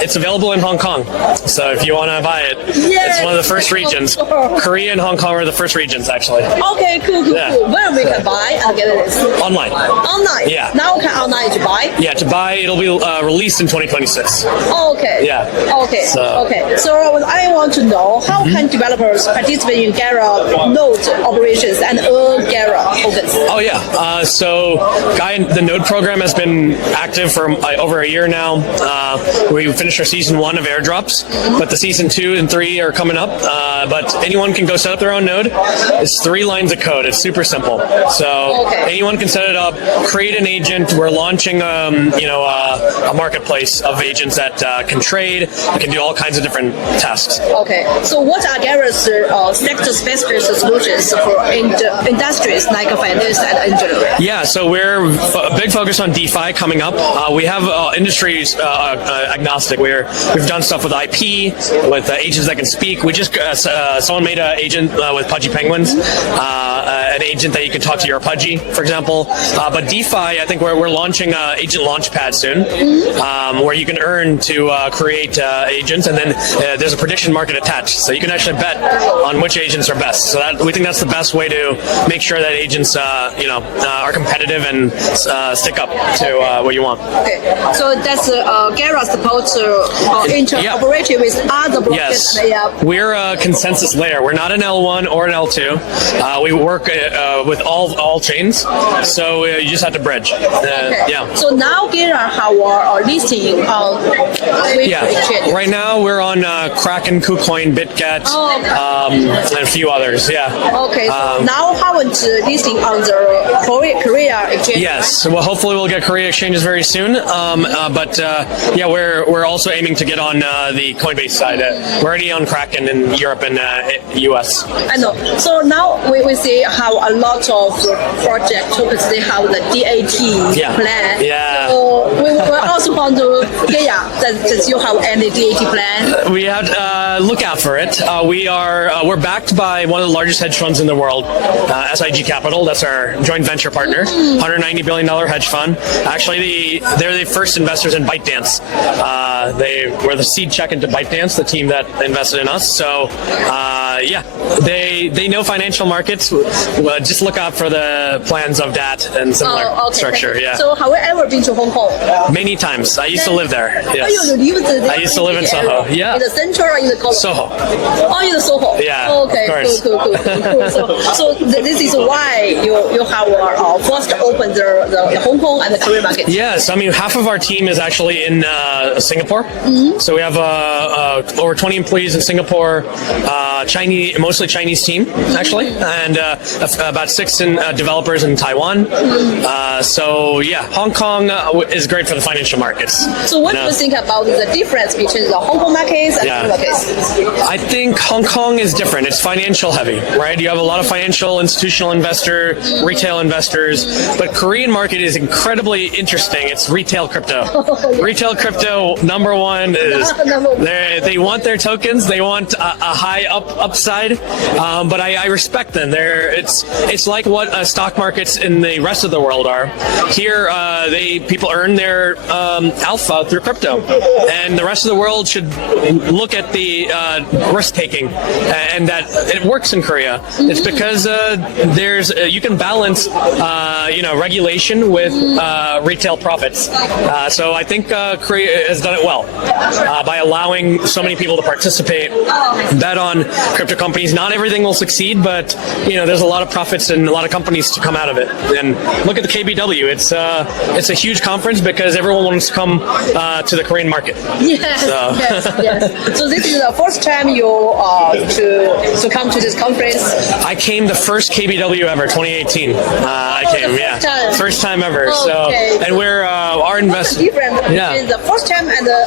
it's available in Hong Kong. So if you want to buy it, it's one of the first regions. Korea and Hong Kong are the first regions, actually. Okay, cool. Where we can buy and get it? Online. Online? Yeah. Now can online to buy? Yeah, to buy, it'll be released in 2026 Okay. Yeah. Okay. So I want to know how can developers participate in Gara node operations and earn Gara tokens? Oh yeah. So the node program has been active for over a year now. We finished our season 1 of airdrops, but the season 2 and 3 are coming up. But anyone can go set up their own node. It's 3 lines of code. It's super simple. So anyone can set it up, create an agent. We're launching a marketplace of agents that can trade, can do all kinds of different tasks. Okay. So what are Gara's sector-specific solutions for industries like finance and engineering? Yeah, so we're a big focus on DeFi coming up. We have industries agnostic. We've done stuff with IP, with agents that can speak. We just someone made an agent with Pudgy Penguins, an agent that you can talk to your Pudgy, for example. But DeFi, I think we're launching Agent Launchpad soon, where you can earn to create agents, and then there's a prediction market attached, so you can actually bet on which agents are best. So we think that's the best way to make sure that agents, are competitive and stick up to what you want. Okay, so that's Gara supposed to interoperate with other blockchain layer. We're a consensus layer. We're not an L1 or an L2. We work with all chains, so you just have to bridge. Yeah. So now Gara have a listing on which exchange? Right now we're on Kraken, KuCoin, BitGet, and a few others. Yeah. Okay. So now haven't listing on the Korea exchange. Yes. Well, hopefully we'll get Korea exchanges very soon. But we're also aiming to get on the Coinbase side. We're already on Kraken in Europe and US. I know. So now we see how a lot of project tokens they have the DAT plan. Yeah. So we also Kong Gaia, that you have any DAT plan? We have to look out for it. We're backed by one of the largest hedge funds in the world, SIG Capital. That's our joint venture partner, $190 billion hedge fund. Actually, they're the first investors in ByteDance. They were the seed check into ByteDance, the team that invested in us. So, they know financial markets. Just look out for the plans of that and similar structure. Yeah. So, have you ever been to Hong Kong? Many times. I used to live there. Yes. You live I used to live in Soho. Yeah. In the center or in the coast? Soho. Oh, in the Soho. Yeah. Okay. Of course. Cool. So this is why you have first opened the Hong Kong and the Korean market. Yes. I mean, half of our team is actually in Singapore. Mm-hmm. So we have over 20 employees in Singapore, mostly Chinese team, actually, and about 6 developers in Taiwan. Hong Kong is great for the financial markets. So what do you think about the difference between the Hong Kong markets and the markets? I think Hong Kong is different. It's financial heavy, right? You have a lot of financial, institutional investor, retail investors, but Korean market is incredibly interesting. It's retail crypto. Retail crypto, number one is they want their tokens. They want a high upside, but I respect them. It's like what stock markets in the rest of the world are. Here, people earn their alpha through crypto, and the rest of the world should look at the risk taking, and that it works in Korea. It's because you can balance regulation with retail profits. So I think Korea has done it well by allowing so many people to participate, bet on crypto companies. Not everything will succeed, but there's a lot of profits and a lot of companies to come out of it. And look at the KBW. It's a huge conference because everyone wants to come to the Korean market. Yes. So this is the first time you to come to this conference. I came the first KBW ever, 2018. First time ever. Okay. And we're our investment. Different between the first time and the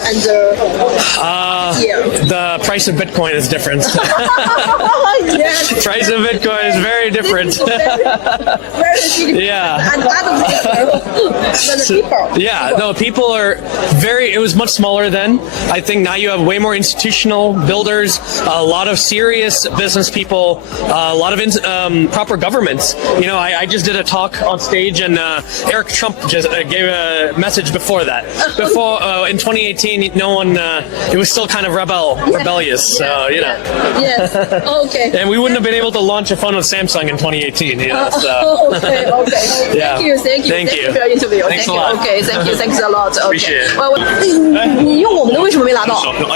year. The price of Bitcoin is different. Yes. Price of Bitcoin is very different. Very yeah. And other people are it was much smaller then. I think now you have way more institutional builders, a lot of serious business people, a lot of proper governments. I just did a talk on stage, and Eric Trump just gave a message before that. In 2018, no one. It was still kind of rebellious. So Yes. Okay. And we wouldn't have been able to launch a phone with Samsung in 2018. Okay. Yeah. Thank you for your interview. Thanks a lot. Okay. Thanks a lot. Appreciate it. 你用我们的为什么没拿到？小朴，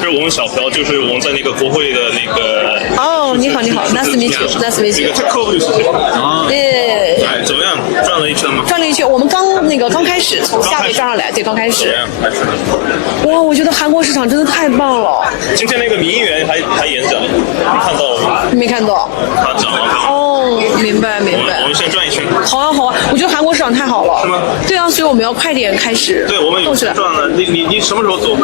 就是我们小朴，就是我们在那个国会的那个。哦，你好，Nice to meet you。这客户就是啊。怎么样？转了一圈吗？转了一圈，我们刚开始从下面转上来，对，刚开始。哇，我觉得韩国市场真的太棒了。今天那个民议员还演讲，看到了吗？没看到。他讲了。哦，明白。我们先转一圈。好啊，我觉得韩国市场太好了。是吗？对啊，所以我们要快点开始。对，我们有转了。你什么时候走？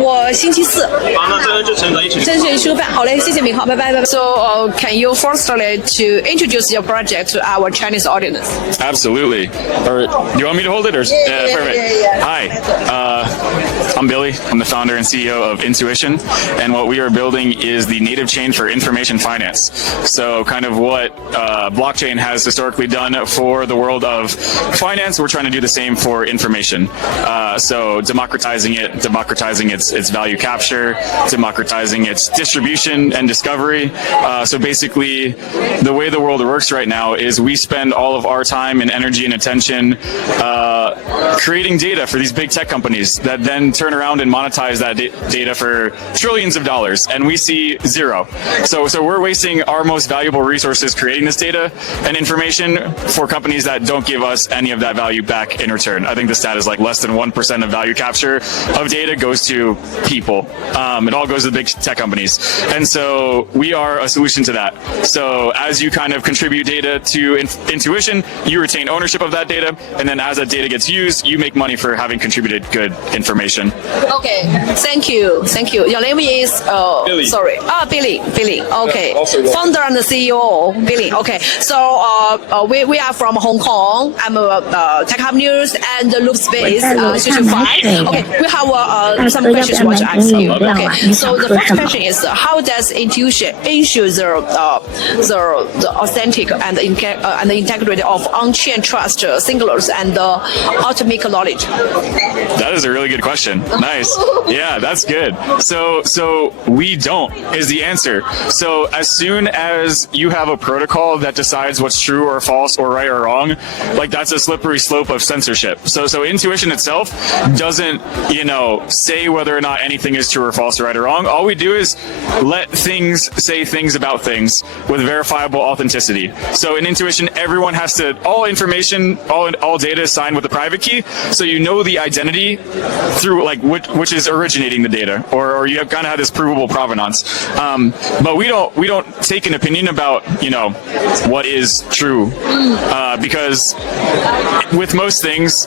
我星期4。好，那在这前咱一起吃个饭。好嘞，谢谢明浩，拜拜。So, can you firstly to introduce your project to our Chinese audience? Absolutely. Or do you want me to hold it? Or perfect. Yeah. Hi, I'm Billy. I'm the founder and CEO of Intuition, and what we are building is the native chain for information finance. So, kind of what blockchain has historically done for the world of finance, we're trying to do the same for information. So, democratizing its value capture, democratizing its distribution and discovery. So basically, the way the world works right now is we spend all of our time and energy and attention creating data for these big tech companies that then turn around and monetize that data for trillions of dollars, and we see zero. So we're wasting our most valuable resources creating this data and information for companies that don't give us any of that value back in return. I think the stat is like less than 1% of value capture of data goes to people. It all goes to the big tech companies. And so we are a solution to that. So as you kind of contribute data to Intuition, you retain ownership of that data. And then as that data gets used, you make money for having contributed good information. Okay. Thank you. Your name is Billy. Sorry. Billy. Okay. Founder and CEO Billy. Okay. So we are from Hong Kong. I'm Tech Hub News and Loop Space 225. Okay, we have some questions want to ask you. Okay, so the first question is how does Intuition ensure the authentic and the integrity of on-chain trust signals and atomic knowledge? That is a really good question. Nice. Yeah, that's good. So we don't is the answer. So as soon as you have a protocol that decides what's true or false or right or wrong, like that's a slippery slope of censorship. So Intuition itself doesn't, say whether or not anything is true or false or right or wrong. All we do is let things say things about things with verifiable authenticity. So in Intuition, everyone has to, all information, all data is signed with a private key. So you know the identity through like which is originating the data, or you have kind of have this provable provenance. But we don't take an opinion about what is true, because with most things,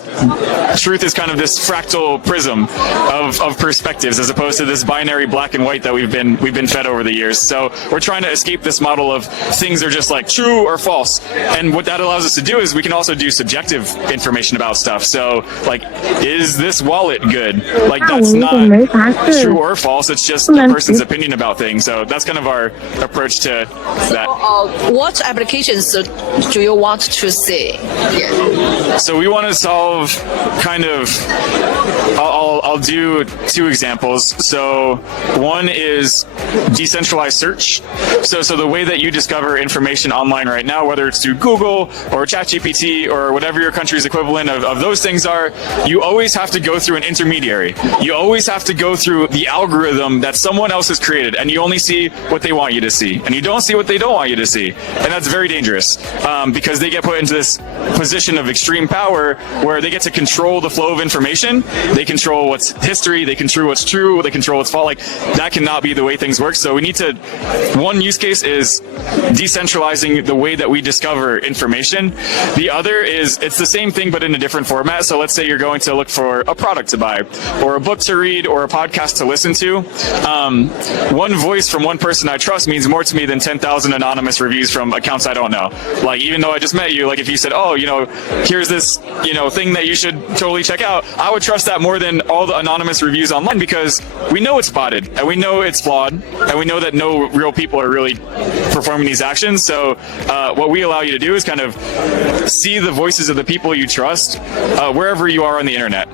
truth is kind of this fractal prism of perspectives, as opposed to this binary black and white that we've been fed over the years. So we're trying to escape this model of things are just like true or false. And what that allows us to do is we can also do subjective information about stuff. So like, is this wallet good? Like that's not true or false. It's just a person's opinion about things. So that's kind of our approach to that. What applications do you want to see? So we want to solve kind of, I'll do two examples. So one is decentralized search. So the way that you discover information online right now, whether it's through Google or ChatGPT or whatever your country's equivalent of those things are, you always have to go through an intermediary. You always have to go through the algorithm that someone else has created, and you only see what they want you to see, and you don't see what they don't want you to see. And that's very dangerous because they get put into this position of extreme power where they get to control the flow of information. They control what's history, they control what's true, they control what's false. Like that cannot be the way things work. So we need to, one use case is decentralizing the way that we discover information. The other is it's the same thing but in a different format. So let's say you're going to look for a product to buy or a book to read or a podcast to listen to. One voice from one person I trust means more to me than 10,000 anonymous reviews from accounts I don't know. Like even though I just met you, like if you said, oh, here's this, thing that you should totally check out, I would trust that more than all the anonymous reviews online because we know it's botted and we know it's flawed and we know that no real people are really performing these actions. So what we allow you to do is kind of see the voices of the people you trust wherever you are on the internet,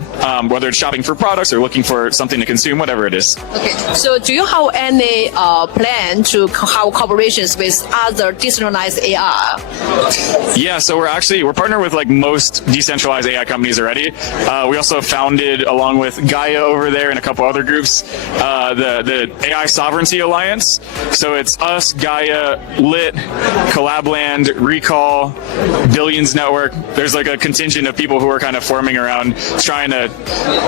whether it's shopping for products or looking for something to consume, whatever it is. Okay. So do you have any plan to have collaborations with other decentralized AI? Yeah, so we're partnered with like most decentralized AI companies already. We also founded, along with Gaia over there and a couple other groups, the AI Sovereignty Alliance. So it's us, Gaia, Lit, Collabland, Recall, Billions Network. There's like a contingent of people who are kind of forming around trying to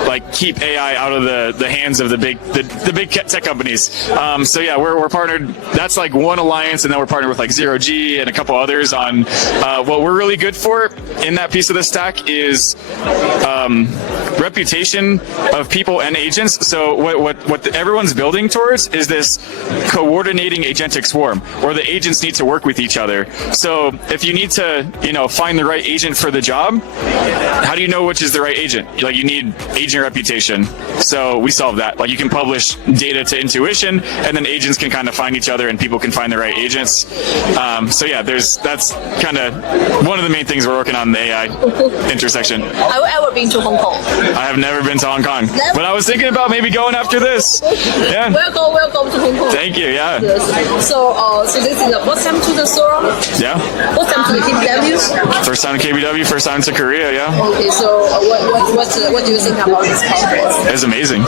like keep AI out of the hands of the big tech companies. So yeah, we're partnered. That's like one alliance, and then we're partnered with like Zero G and a couple others on what we're really good for in that piece of the stack is reputation of people and agents. So what everyone's building towards is this coordinating agentic swarm where the agents need to work with each other. So if you need to, find the right agent for the job, how do you know which is the right agent? Like you need agent reputation. So we solve that. Like you can publish data to Intuition and then agents can kind of find each other and people can find the right agents. So yeah, that's kind of one of the main things we're working on in the AI intersection. Have you ever been to Hong Kong? I have never been to Hong Kong, but I was thinking about maybe going after this. Yeah. Welcome to Hong Kong. Thank you. Yeah. Yes. So this is the first time to the store. Yeah. First time to the KBW. First time to KBW. First time to Korea. Yeah. Okay. So what do you think about this conference? It's amazing.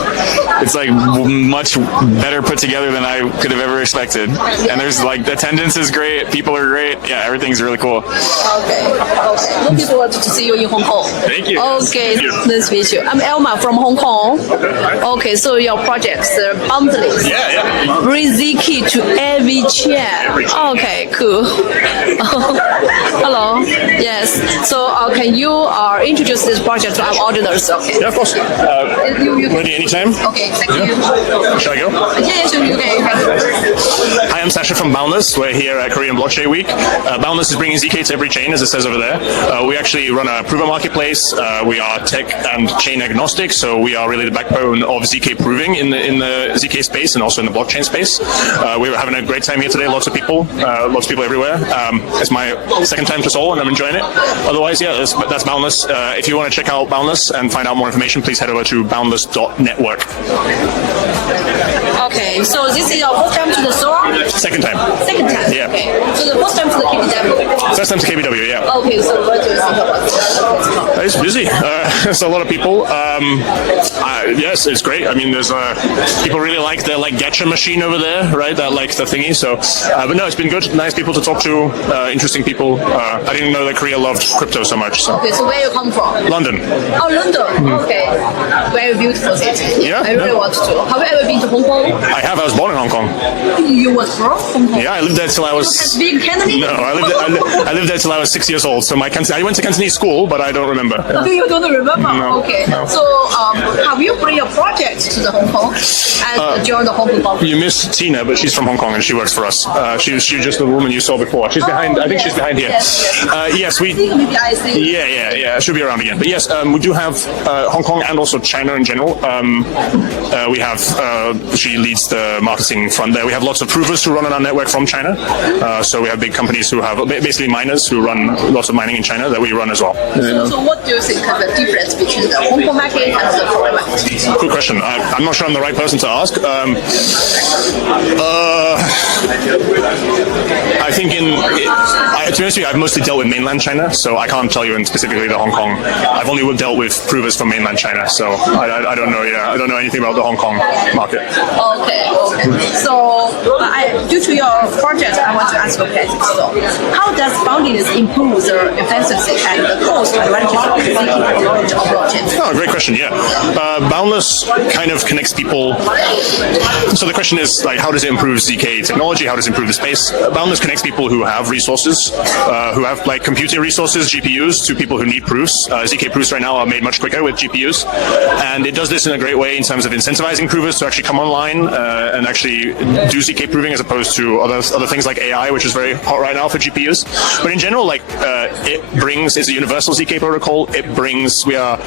It's like much better put together than I could have ever expected. And there's like the attendance is great. People are great. Yeah, everything's really cool. Okay. Looking forward to see you in Hong Kong. Thank you. Okay. Nice to meet you. I'm Elma from Hong Kong. Okay. So your projects, Boundless. Yeah. Bring Ziki to every chair. Okay. Cool. Hello. Yes. So can you introduce this project to our audience? Okay. Yeah, of course. Ready anytime? Okay. Thank you. Shall I go? Yeah. Sure. Okay. Hi, I'm Sasha from Boundless. We're here at Korean Blockchain Week. Boundless is bringing ZK to every chain, as it says over there. We actually run a prover marketplace. We are tech and chain agnostic, so we are really the backbone of ZK proving in the ZK space and also in the blockchain space. We're having a great time here today. Lots of people everywhere. It's my second time to Seoul, and I'm enjoying it. Otherwise, yeah, that's Boundless. If you want to check out Boundless and find out more information, please head over to boundless.network. Okay, so this is your first time to the store? Second time. Second time? Yeah. Okay. So the first time to the KBW? First time to KBW, yeah. Okay, so what do you think about this? It's busy. There's a lot of people. Yes, it's great. I mean, there's people really like the gacha machine over there, right? That the thingy. So, but no, it's been good. Nice people to talk to. Interesting people. I didn't know that Korea loved crypto so much. So. Okay, so where you come from? London. Oh, London. Okay. Very beautiful city. Yeah. I really want to. Have you ever been to Hong Kong? I have. I was born in Hong Kong. You was from Hong Kong? Yeah, I lived there till I was. You speak Cantonese? No, I lived there till I was 6 years old. So I went to Cantonese school, but I don't remember. Yeah. You don't remember? No, okay. no. So, have you bring your project to the Hong Kong and join the Hong Kong government? You miss Tina, but she's from Hong Kong and she works for us. She's just the woman you saw before. She's behind. I think she's behind here. Yes, we. Yeah. She'll be around again. But yes, we do have Hong Kong and also China in general. We have. She leads the marketing front there. We have lots of provers who run on our network from China. So we have big companies who have basically miners who run lots of mining in China that we run as well. So what do you think of the difference between the Hong Kong market and the foreign market? Good question. I'm not sure I'm the right person to ask. I think to be honest with you, I've mostly dealt with mainland China, so I can't tell you in specifically the Hong Kong. I've only dealt with provers from mainland China, so I don't know. Yeah, I don't know anything about the Hong Kong market. Okay. So, due to your project, I want to ask you a question. So, how does Boundless improve the efficiency and the cost advantage of the ZK of blockchain? Oh, great question. Yeah, Boundless kind of connects people. So the question is how does it improve ZK technology? How does it improve the space? Boundless connects people who have resources, who have computing resources, GPUs, to people who need proofs. ZK proofs right now are made much quicker with GPUs, and it does this in a great way in terms of incentivizing provers to actually come online and actually do ZK proving as opposed to other things like AI, which is very hot right now for GPUs. But in general, it's a universal ZK protocol. We are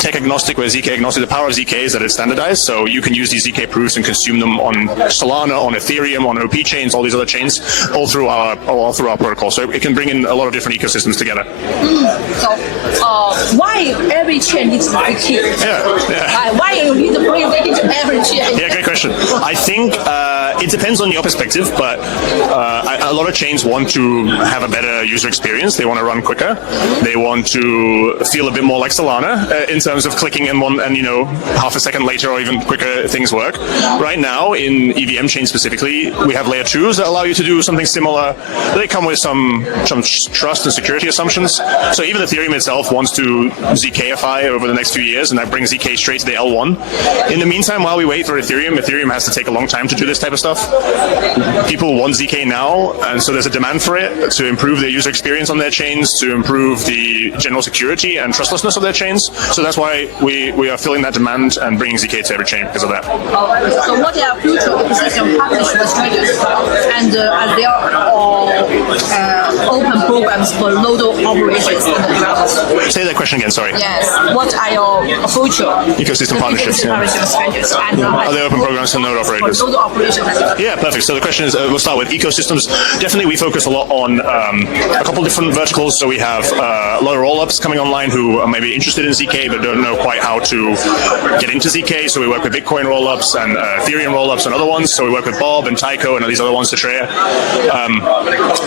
tech agnostic, we're ZK agnostic. The power of ZK is that it's standardized, so you can use these ZK proofs and consume them on Solana, on Ethereum, on OP chains, all these other chains, all through our protocol. So it can bring in a lot of different ecosystems together. So why every chain needs ZK? Yeah. Why you need to bring ZK to every chain? Yeah, great question. I think it depends on your perspective, but a lot of chains want to have a better user experience. They want to run quicker. They want to feel a bit more like Solana in terms of clicking and half a second later or even quicker things work. Right now, in EVM chain specifically, we have layer 2s that allow you to do something similar. They come with some trust and security assumptions. So even Ethereum itself wants to ZKify over the next few years, and that brings ZK straight to the L1. In the meantime, while we wait for Ethereum has to take a long time to do this type of stuff. People want ZK now, and so there's a demand for it to improve their user experience on their chains, to improve the general security and trustlessness of their chains. So that's why we are filling that demand and bringing ZK to every chain because of that. So what are future ecosystem partnerships with traders, and are there open programs for nodal operations in the development? Say that question again, sorry. Yes. What are your future ecosystem partnerships? And are there open programs for node operators? For nodal operations. Yeah, perfect. So the question is, we'll start with ecosystems. Definitely, we focus a lot on a couple different verticals. So we have a lot of roll-ups coming online who are maybe interested in ZK but don't know quite how to get into ZK. So we work with Bitcoin roll-ups and Ethereum roll-ups and other ones. So we work with Bob and Tycho and these other ones to Treya.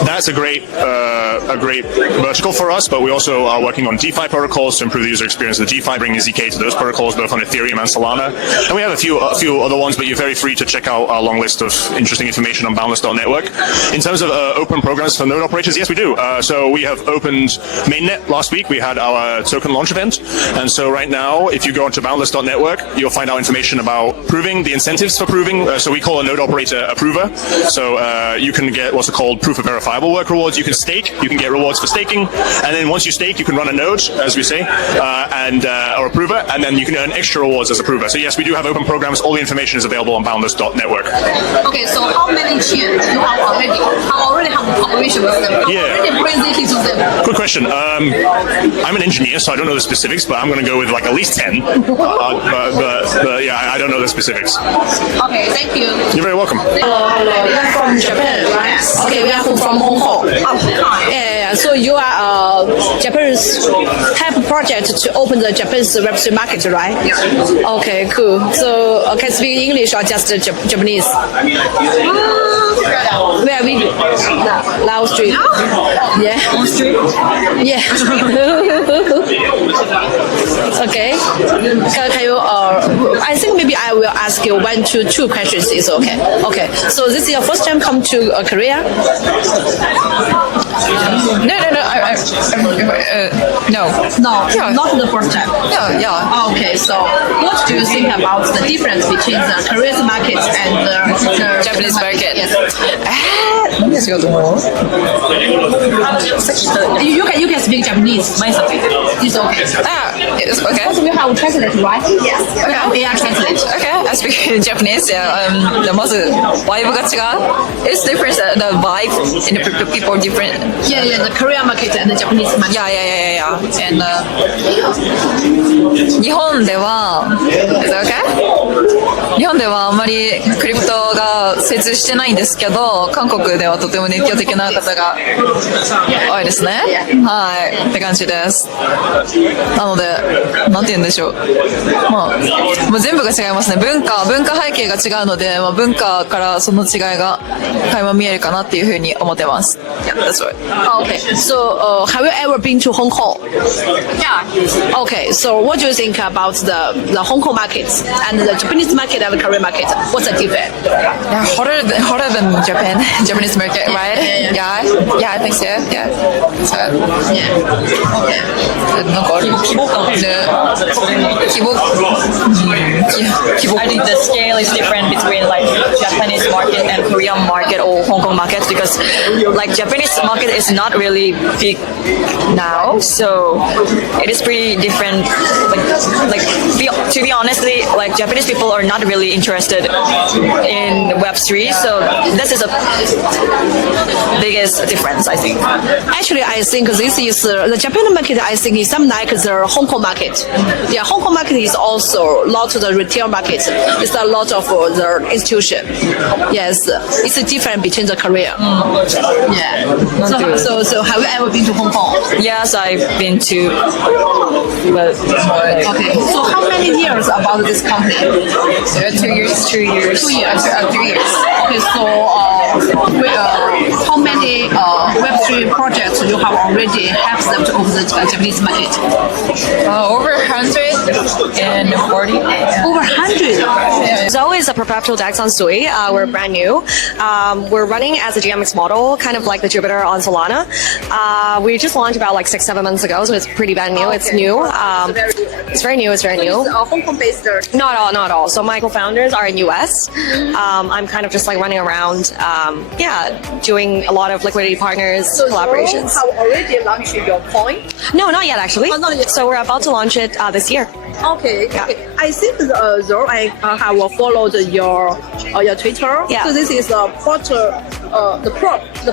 That's a great vertical for us. But we also are working on DeFi protocols to improve the user experience of the DeFi, bringing ZK to those protocols, both on Ethereum and Solana. And we have a few other ones, but you're very free to check out our long list of interesting information on boundless.network. In terms of open programs for node operators, yes, we do. So we have opened mainnet last week. We had our token launch event. And so right now, if you go onto boundless.network, you'll find out information about proving, the incentives for proving. So we call a node operator a prover. So you can get what's called proof of verifiable work rewards. You can stake. You can get rewards for staking. And then once you stake, you can run a node. judge, as we say, or approver, and then you can earn extra rewards as approver. So yes, we do have open programs. All the information is available on boundless.network. Okay, so how many chains you have already? How already have operation with them? How already presented to them? Good question. I'm an engineer, so I don't know the specifics, but I'm going to go with like at least 10. But yeah, I don't know the specifics. Okay, thank you. You're very welcome. Hello. You're from Japan, right? Okay, we are from Hong Kong. Yeah. So you are Japan's help project to open the Japanese Web3 market, right? Yeah. Okay, cool. So can speak English or just Japanese? Where we Lao Street. Yeah. Yeah. Okay. Can you? I think maybe I will ask you 1 to 2 questions. Is okay. Okay. So this is your first time come to Korea? No, not the first time. Yeah. Okay. So what do you think about the difference between the Korean market and the Japanese market? Yes. You can speak Japanese. It's okay. It's okay. Also, we have translate, right? Yes. Okay. We are translate. Okay, I speak Japanese. Yeah. まず vibe が違う。It's different. The vibe in the people are different. Yeah, the Korean market and the Japanese market. Yeah. And 日本では Is that okay? 日本ではあんまりクリプトが精通してないんですけど、韓国ではとても熱狂的な方が多いですね。はい、って感じです。なので、なんて言うんでしょう。もう全部が違いますね。文化背景が違うので、文化からその違いが垣間見えるかなっていうふうに思ってます。Yeah, that's right. Okay. So, have you ever been to Hong Kong? Yeah. Okay. So, what do you think about the Hong Kong market and the Japanese market and the Korean market? What's the difference? Yeah, hotter than Japanese market, right? Yeah, I think so. Yeah. So, Okay. なんか規模感で規模 I think the scale is different between like Japanese market and Korean market or Hong Kong market because like Japanese market is not really big now, so it is pretty different. To be honestly, like Japanese people are not really interested in Web3, so this is a biggest difference, I think. Actually, I think this is the Japan market. I think is something like the Hong Kong market. Yeah, Hong Kong market is also a lot of the retail market. It's a lot of the institution. Yes, it's a difference between the Korea. Yeah. So have you ever been to Hong Kong? Yes, I've been to. Okay. So how many years about this company? 2 years. 2 years. 2 years. 3 years. Okay. So how many Web3 projects you have already helped them to open the Japanese market? Over 140. Over 100. Zoe is a perpetual DEX on Sui. We're brand new. We're running as a GMX model, kind of like the Jupiter on Solana. We just launched about like 6-7 months ago, so it's pretty brand new. It's new. It's very new. It's very new. Hong Kong based. Not all. So my co-founders are in US. I'm kind of just like running around, doing a lot of liquidity partners, collaborations. So you have already launched your coin? No, not yet actually. Not yet. So we're about to launch it this year. Okay. I think I have followed your Twitter. Yeah. So this is the perp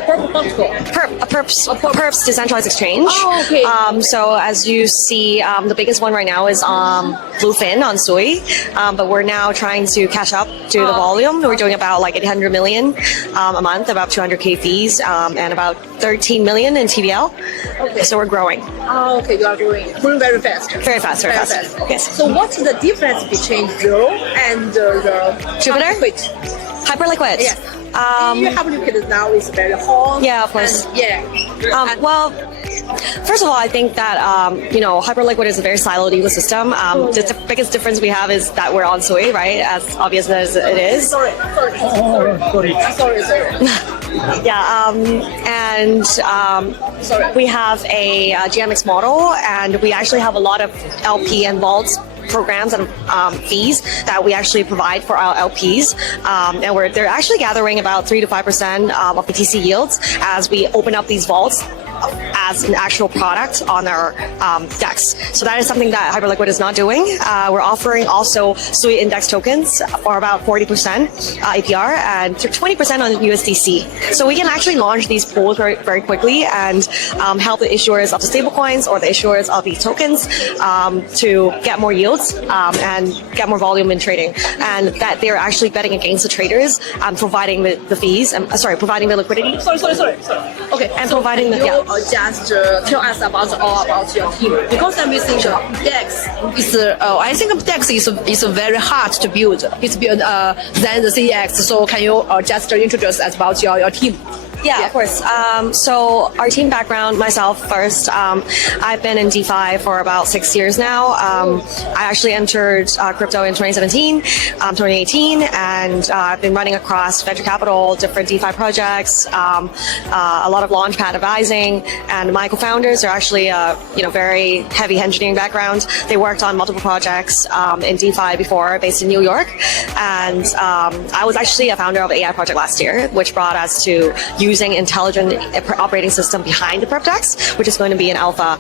protocol. Perp's decentralized exchange. Oh, okay. So as you see, the biggest one right now is Bluefin on Sui, but we're now trying to catch up to the volume. We're doing about like 800 million a month, about 200K fees, and about 13 million in TVL. Okay. So we're growing. Oh, okay. You are growing very fast. Very fast. Yes. So what's the difference between Zero and the Jupiter? Hyperliquid. Yes. Hyperliquid now is very hot. Yeah, of course. And, well, first of all, I think that Hyperliquid is a very siloed ecosystem. The biggest difference we have is that we're on Sui, right? As obvious as it is. Sorry. We have a GMX model, and we actually have a lot of LP and vaults programs and fees that we actually provide for our LPs, and they're actually gathering about 3 to 5% of BTC yields as we open up these vaults as an actual product on our DEX. So that is something that Hyperliquid is not doing. We're offering also SUI index tokens for about 40% APR and 20% on USDC. So we can actually launch these pools very, very quickly and help the issuers of the stablecoins or the issuers of these tokens to get more yields and get more volume in trading. And that they're actually betting against the traders, providing the fees, providing the liquidity. Sorry. Okay, and so providing the just tell us about your team, because I'm missing DEX. I think DEX is very hard to build. It's built than the CEX. So can you just introduce us about your team? Yeah, of course. So our team background, myself first, I've been in DeFi for about 6 years now. I actually entered crypto in 2017, 2018, and I've been running across venture capital, different DeFi projects, a lot of launchpad advising, and my co-founders are actually very heavy engineering background. They worked on multiple projects in DeFi before, based in New York, and I was actually a founder of an AI project last year, which brought us to using intelligent operating system behind the PerpDEX, which is going to be an alpha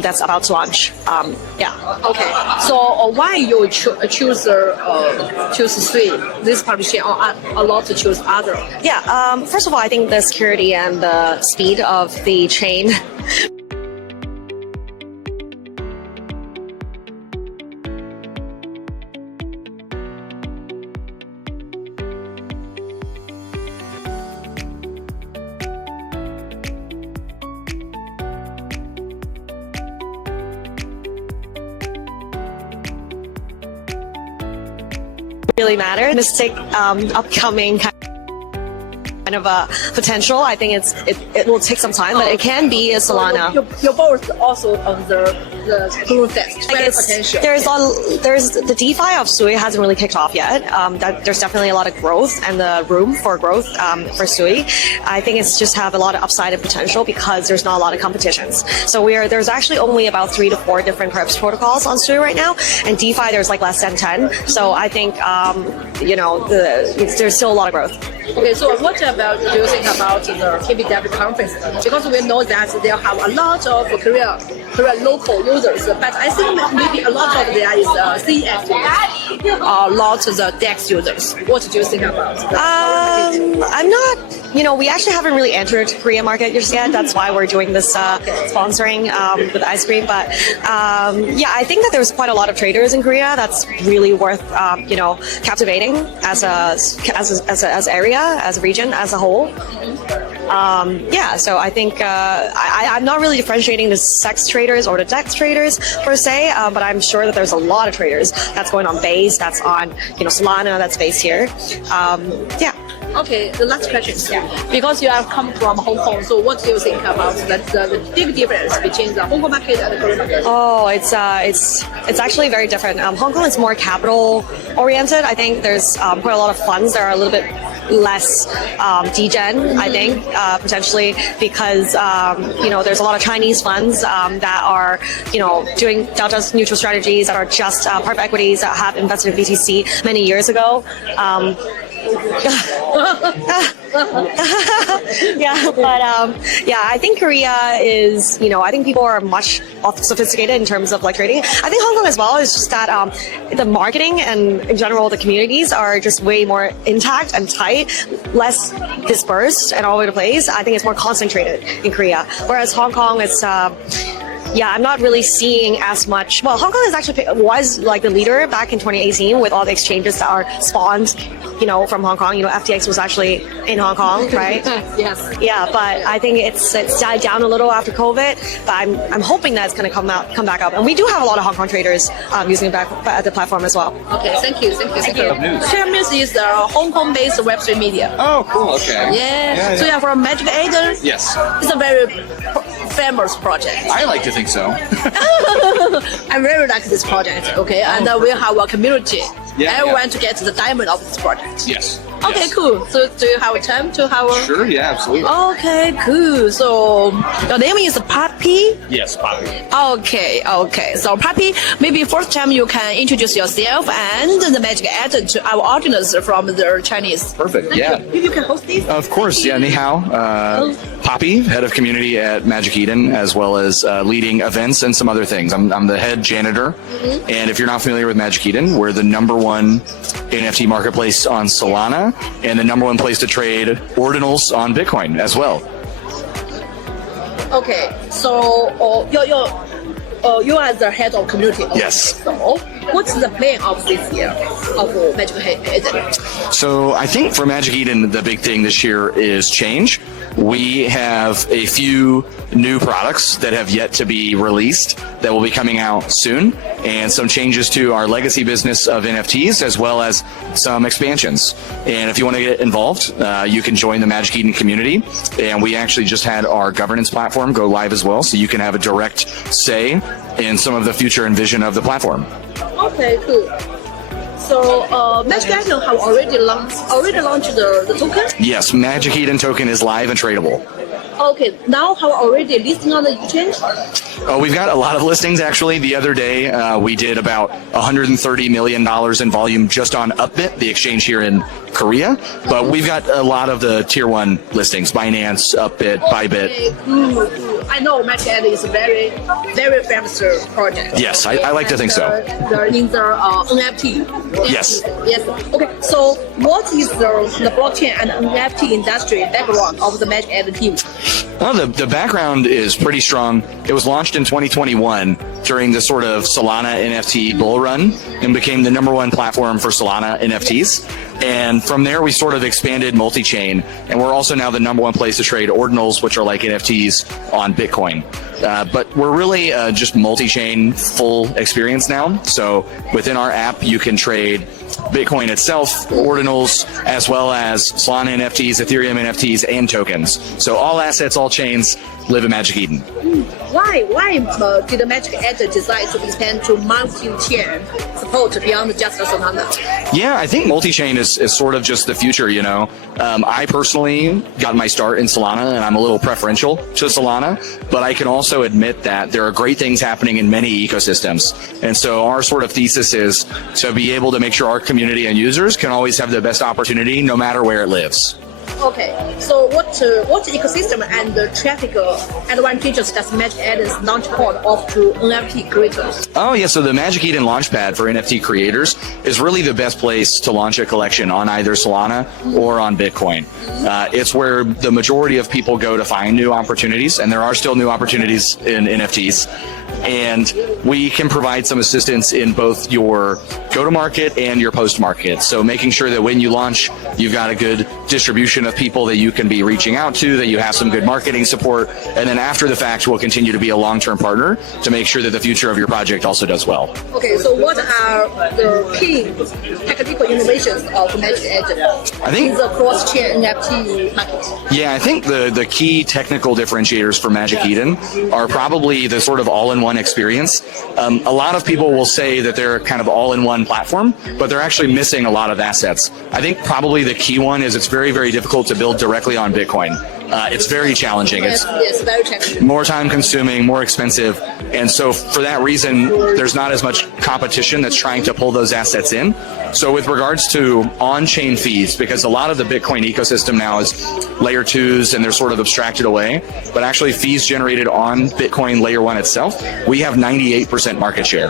that's about to launch. Okay. So why you choose SUI, this publishing, or a lot to choose other? Yeah. First of all, I think the security and the speed of the chain. Really matter. Mystic upcoming kind of a potential. I think it will take some time, but it can be a Solana. You're both also on the proof test. Potential. There's the DeFi of SUI hasn't really kicked off yet. There's definitely a lot of growth and the room for growth for SUI. I think it's just have a lot of upside and potential because there's not a lot of competitions. So there's actually only about 3 to 4 different Perps protocols on SUI right now, and DeFi there's like less than 10. So I think there's still a lot of growth. Okay, so what do you think about the KBW conference? Because we know that they have a lot of Korean local users, but I think maybe a lot of there is CEX users, a lot of the DEX users. What do you think about that? I'm not, we actually haven't really entered the Korean market just yet. That's why we're doing this sponsoring with ice cream. But I think that there's quite a lot of traders in Korea. That's really worth, captivating as an area, as a region, as a whole. So I think I'm not really differentiating the sex traders or the DEX traders per se, but I'm sure that there's a lot of traders that's going on Base, that's on Solana, that's based here. Okay, the last question. Because you have come from Hong Kong, so what do you think about the big difference between the Hong Kong market and the Korean market? Oh, it's actually very different. Hong Kong is more capital oriented. I think there's quite a lot of funds that are a little bit less degen, I think, potentially because there's a lot of Chinese funds that are doing delta neutral strategies that are just private equities that have invested in BTC many years ago. I think Korea is, I think people are much sophisticated in terms of trading. I think Hong Kong as well is just that the marketing and in general the communities are just way more intact and tight, less dispersed and all over the place. I think it's more concentrated in Korea, whereas Hong Kong is. I'm not really seeing as much. Well, Hong Kong was like the leader back in 2018 with all the exchanges that are spawned, from Hong Kong. FTX was actually in Hong Kong, right? Yes. Yeah, but I think it's died down a little after COVID. But I'm hoping that it's going to come back up. And we do have a lot of Hong Kong traders using the platform as well. Okay, thank you. Chairman's is the Hong Kong-based Web3 media. Oh, cool. Okay. Yeah. So you're from Magic Eden? Yes. It's a very famous project. I like to think so. I really like this project. Okay, and we have a community. Everyone to get the diamond of this project. Yes. Okay, cool. So do you have time to have? Sure. Yeah. Absolutely. Okay, cool. So your name is Poppy? Yes, Poppy. Okay. So Poppy, maybe first time you can introduce yourself and the magic ad to our audience from the Chinese. Perfect. Yeah. If you can host this. Of course. Yeah. Ni hao. Poppy, head of community at Magic Eden, as well as leading events and some other things. I'm the head janitor. And if you're not familiar with Magic Eden, we're the #1 NFT marketplace on Solana and the #1 place to trade ordinals on Bitcoin as well. Okay, so you are the head of community. Yes. So what's the plan of this year of Magic Eden? So I think for Magic Eden, the big thing this year is change. We have a few new products that have yet to be released that will be coming out soon, and some changes to our legacy business of NFTs, as well as some expansions. And if you want to get involved, you can join the Magic Eden community. And we actually just had our governance platform go live as well, so you can have a direct say in some of the future and vision of the platform. Okay, cool. So Magic Eden have already launched the token? Yes, Magic Eden token is live and tradable. Okay, now have already listing on the exchange? We've got a lot of listings, actually. The other day, we did about $130 million in volume just on Upbit, the exchange here in Korea. But we've got a lot of the tier 1 listings, Binance, Upbit, Bybit. I know Magic Eden is a very, very famous project. Yes, I like to think so. In the NFT. Yes. Yes. Okay, so what is the blockchain and NFT industry background of the Magic Eden team? Well, the background is pretty strong. It was launched in 2021 during the sort of Solana NFT bull run and became the #1 platform for Solana NFTs. And from there, we sort of expanded multi-chain, and we're also now the #1 place to trade ordinals, which are like NFTs on Bitcoin. But we're really just multi-chain full experience now. So within our app, you can trade Bitcoin itself, ordinals, as well as Solana NFTs, Ethereum NFTs, and tokens. So all assets, all chains live in Magic Eden. Why did the Magic Eden decide to expand to multi-chain support beyond just Solana? Yeah, I think multi-chain is sort of just the future, you know. I personally got my start in Solana, and I'm a little preferential to Solana, but I can also admit that there are great things happening in many ecosystems. And so our sort of thesis is to be able to make sure our community and users can always have the best opportunity no matter where it lives. Okay, so what ecosystem and traffic advantages does Magic Eden's launchpad offer to NFT creators? Oh yeah, so the Magic Eden Launchpad for NFT creators is really the best place to launch a collection on either Solana or on Bitcoin. It's where the majority of people go to find new opportunities, and there are still new opportunities in NFTs. And we can provide some assistance in both your go-to-market and your post-market. So making sure that when you launch, you've got a good distribution of people that you can be reaching out to, that you have some good marketing support, and then after the fact, we'll continue to be a long-term partner to make sure that the future of your project also does well. Okay, so what are the key technical innovations of Magic Eden? I think the cross-chain NFT market. Yeah, I think the key technical differentiators for Magic Eden are probably the sort of all-in-one experience. A lot of people will say that they're kind of all-in-one platform, but they're actually missing a lot of assets. I think probably the key one is it's very, very difficult to build directly on Bitcoin. It's very challenging. It's very challenging. More time consuming, more expensive. And so for that reason, there's not as much competition that's trying to pull those assets in. So with regards to on-chain fees, because a lot of the Bitcoin ecosystem now is layer 2s and they're sort of abstracted away, but actually fees generated on Bitcoin layer 1 itself, we have 98% market share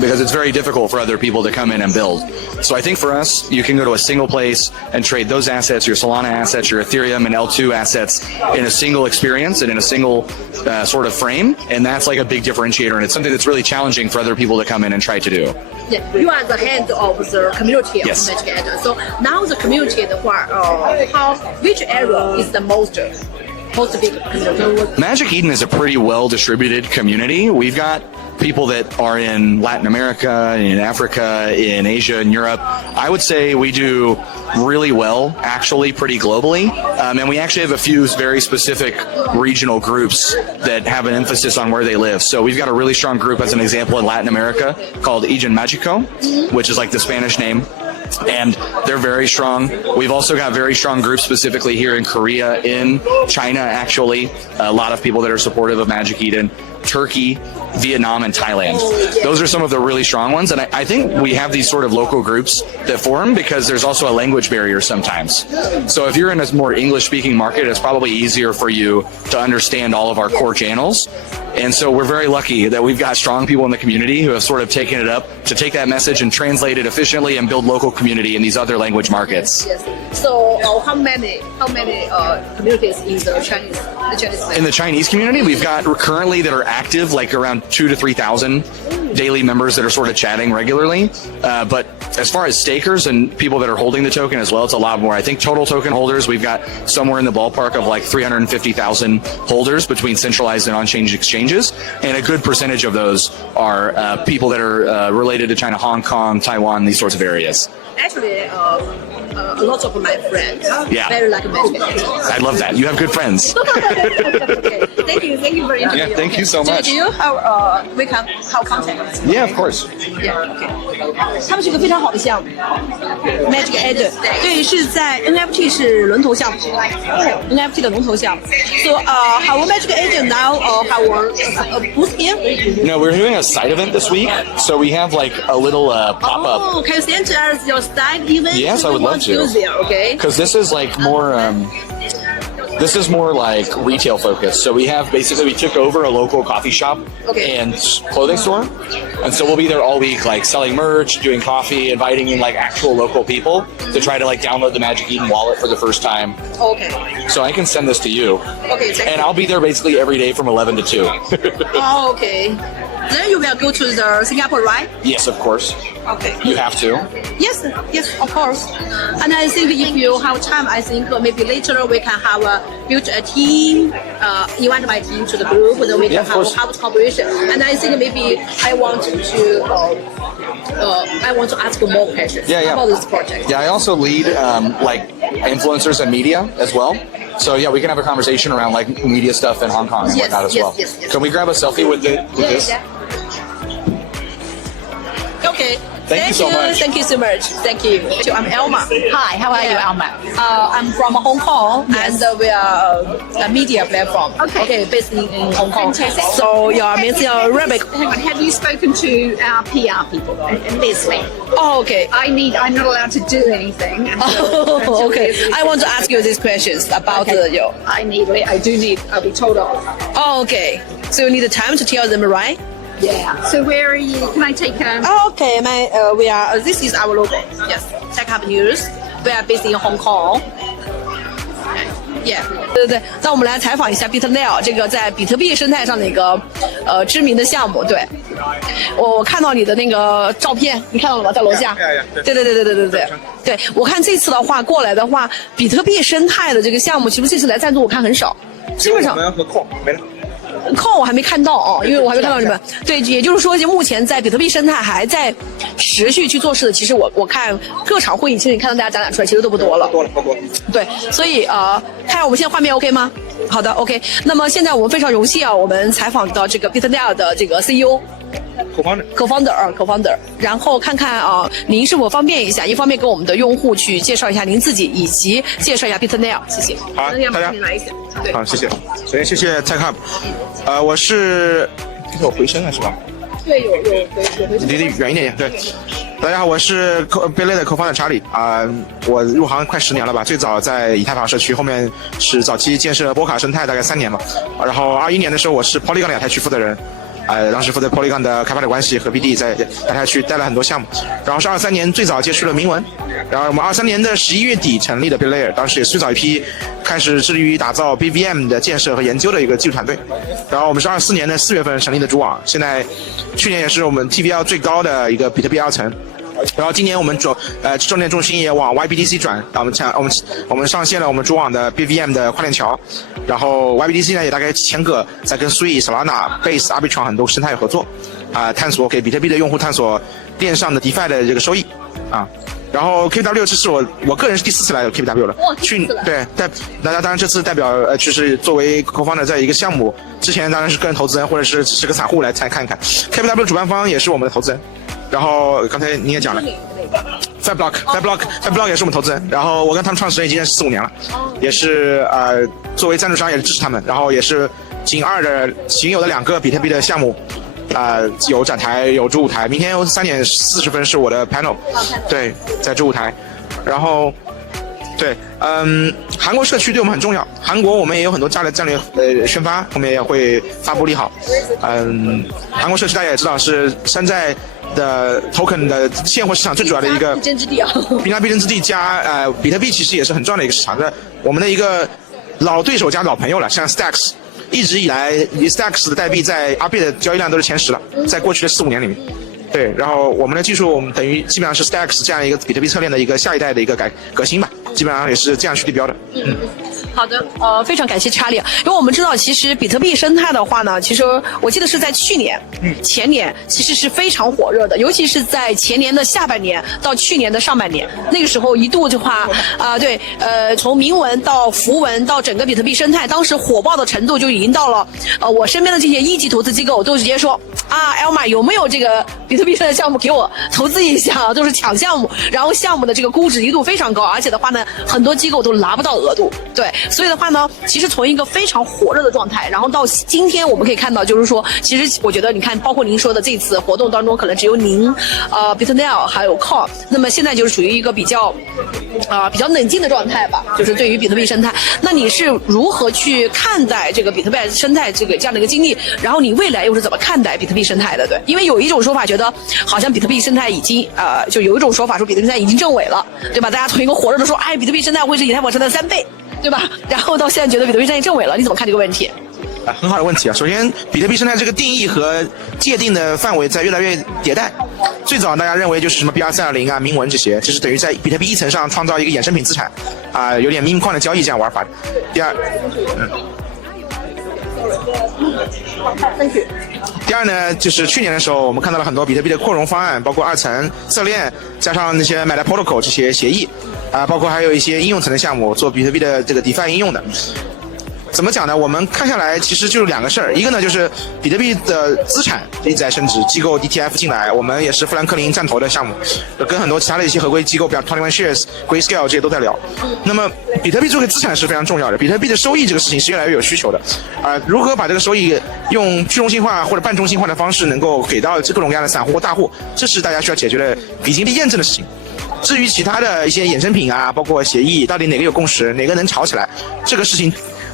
because it's very difficult for other people to come in and build. So I think for us, you can go to a single place and trade those assets, your Solana assets, your Ethereum and L2 assets in a single experience and in a single sort of frame. And that's like a big differentiator. And it's something that's really challenging for other people to come in and try to do. Yeah, you are the head of the community of Yes. Magic Eden. So now the community, which area is the most big community? Magic Eden is a pretty well distributed community. We've got people that are in Latin America, in Africa, in Asia, and Europe. I would say we do really well, actually, pretty globally. And we actually have a few very specific regional groups that have an emphasis on where they live. So we've got a really strong group, as an example, in Latin America called Ijan Magico, which is like the Spanish name and they're very strong. We've also got very strong groups specifically here in Korea, in China, actually. A lot of people that are supportive of Magic Eden. Turkey, Vietnam, and Thailand. Those are some of the really strong ones, and I think we have these sort of local groups that form because there's also a language barrier sometimes. So if you're in a more English-speaking market, it's probably easier for you to understand all of our core channels. And so we're very lucky that we've got strong people in the community who have sort of taken it up to take that message and translate it efficiently and build local community in these other language markets. Yes. So how many communities in the Chinese In the Chinese community, we've got currently that are active, like around 2,000 to 3,000 daily members that are sort of chatting regularly. But as far as stakers and people that are holding the token as well, it's a lot more. I think total token holders, we've got somewhere in the ballpark of like 350,000 holders between centralized and on-chain exchanges. And a good percentage of those are people that are related to China, Hong Kong, Taiwan, these sorts of areas. Actually, a lot of my friends very like Magic. I love that. You have good friends. Okay. Thank you for interview. Yeah, thank you so much. Do you have we can how contact? Yeah, of course. Yeah, okay. 他们是一个非常好的项目 ，Magic Eden， 对，是在 NFT 是龙头项目 ，NFT 的龙头项目。So, how Magic Eden now how booth here? No, we're doing a side event this week, so we have like a little pop up. Oh, can you send us your side event? Yes, I would love to. Okay. Because this is like more. This is more like retail focused. So we have basically, we took over a local coffee shop and clothing store. And so we'll be there all week, like selling merch, doing coffee, inviting in like actual local people to try to like download the Magic Eden wallet for the first time. Okay. So I can send this to you. Okay. And I'll be there basically every day from 11 to 2. Oh, okay. Then you will go to the Singapore, right? Yes, of course. Okay. You have to. Yes, of course. And I think if you have time, I think maybe later we can have build a team, invite my team to the group, and then we can have collaboration. And I think maybe I want to ask more questions about this project. Yeah, I also lead like influencers and media as well. So yeah, we can have a conversation around like media stuff in Hong Kong and whatnot as well. Yes. Can we grab a selfie with this? Yeah. Okay. Thank you so much. Thank you so much. Thank you. I'm Elma. Hi, how are you, Elma? I'm from Hong Kong, and we are a media platform. Okay, based in Hong Kong. Fantastic. So your Mr. Rabbit. Hang on, have you spoken to our PR people, Leslie? Oh, okay. I'm not allowed to do anything. Oh, okay. I want to ask you these questions about your. I'll be told off. Oh, okay. So you need the time to tell them, right? Yeah. So where are you? Can I take Oh, okay. We are. This is our logo. Yes. Tech Hub News. We are based in Hong Kong. Yeah. 对，那我们来采访一下 BitNail 这个在比特币生态上的一个知名的项目。对，我看到你的那个照片，你看到了吗？在楼下。对，我看这次的话过来的话，比特币生态的这个项目，其实这次来赞助我看很少，基本上。没了。扣我还没看到哦，因为我还没看到你们。对，也就是说，目前在比特币生态还在持续去做事的，其实我看各场会议，其实你看到大家展览出来，其实都不多了。多了。对，所以看我们现在画面 OK 吗？好的 ，OK。那么现在我们非常荣幸啊，我们采访到这个 BitNail 的这个 CEO。Co-founder，然后看看您是否方便一下，一方面跟我们的用户去介绍一下您自己，以及介绍一下 BitNail，谢谢。好，大家好，谢谢。首先谢谢 Tech Hub，我是有回声了是吧？对，有回声。离得远一点。对，大家好，我是BitNail的 Co-founder 查理我入行快10年了吧，最早在以太坊社区，后面是早期建设波卡生态大概3年吧，然后21年的时候我是 Polygon 亚太区负责人。当时负责 Polygon 的开发者关系和 BD 在亚太区带了很多项目，然后是23年最早接触了铭文，然后我们23年的11月底成立的 BitLayer， 当时也是最早一批开始致力于打造 BVM 的建设和研究的一个技术团队，然后我们是24年的4月份成立的主网，现在去年也是我们 TVL 最高的一个比特币2层。然后今年我们重点重心也往 YBTC 转，我们上线了我们主网的 BVM 的跨链桥，然后 YBTC 呢也大概几千个在跟 Sui、Solana、Base、Arbitrum 很多生态有合作，探索给比特币的用户探索链上的 DeFi 的这个收益然后 KW 这是我个人是第4次来的 KW 了，对，当然这次代表就是作为 co-founder 在一个项目之前当然是个人投资人或者是只是个散户来看一看 ，KW 主办方也是我们的投资人。然后刚才你也讲了。Fablock 也是我们投资人，然后我跟他们创始人已经认识4-5年了，也是作为赞助商也是支持他们，然后也是仅有的2个比特币的项目，有展台有主舞台，明天3点40分是我的 panel， 对，在主舞台，然后对，韩国社区对我们很重要，韩国我们也有很多战略宣发，后面也会发布利好，韩国社区大家也知道是山寨的 token 的现货市场最主要的一个必争之地啊，兵家必争之地加比特币其实也是很重要的一个市场，我们的一个老对手加老朋友了，像 Stacks， 一直以来 Stacks 的代币在阿币的交易量都是前10了，在过去的4-5年里面。对，然后我们的技术等于基本上是 Stacks 这样一个比特币侧链的一个下一代的一个革新吧，基本上也是这样去对标的。好的，非常感谢查理，因为我们知道，其实比特币生态的话呢，其实我记得是在去年、前年，其实是非常火热的，尤其是在前年的下半年到去年的上半年，那个时候一度的话，从铭文到符文到整个比特币生态，当时火爆的程度就已经到了，我身边的这些1级投资机构都直接说，Elma 有没有这个比特币生态项目给我投资一下，都是抢项目，然后项目的这个估值一度非常高，而且的话呢，很多机构都拿不到额度，对。所以的话呢，其实从一个非常火热的状态，然后到今天我们可以看到，就是说，其实我觉得你看，包括您说的这次活动当中，可能只有您、Bitnell 还有 Call， 那么现在就是属于一个比较冷静的状态吧，就是对于比特币生态，那你是如何去看待这个比特币生态这样的一个经历？然后你未来又是怎么看待比特币生态的？对，因为有一种说法觉得好像比特币生态已经就有一种说法说比特币生态已经证伪了，对吧？大家从一个火热的说，比特币生态会是以太坊生态的3倍。对吧？然后到现在觉得比特币生态证伪了，你怎么看这个问题？很好的问题啊！首先，比特币生态这个定义和界定的范围在越来越迭代。最早大家认为就是什么 BR420啊、铭文这些，就是等于在比特币一层上创造一个衍生品资产，有点 meme coin 的交易这样玩法。第二呢，就是去年的时候，我们看到了很多比特币的扩容方案，包括2层侧链，加上那些 Meta Protocol 这些协议，包括还有一些应用层的项目，做比特币的这个 DeFi 应用的。怎么讲呢？我们看下来其实就是2个事儿，一个呢就是比特币的资产一直在升值，机构 ETF 进来，我们也是富兰克林战投的项目，跟很多其他的一些合规机构，比如 21Shares、Grayscale 这些都在聊。那么比特币作为资产是非常重要的，比特币的收益这个事情是越来越有需求的，如何把这个收益用去中心化或者半中心化的方式能够给到各种各样的散户或大户，这是大家需要解决的已经被验证的事情。至于其他的一些衍生品包括协议，到底哪个有共识，哪个能炒起来，这个事情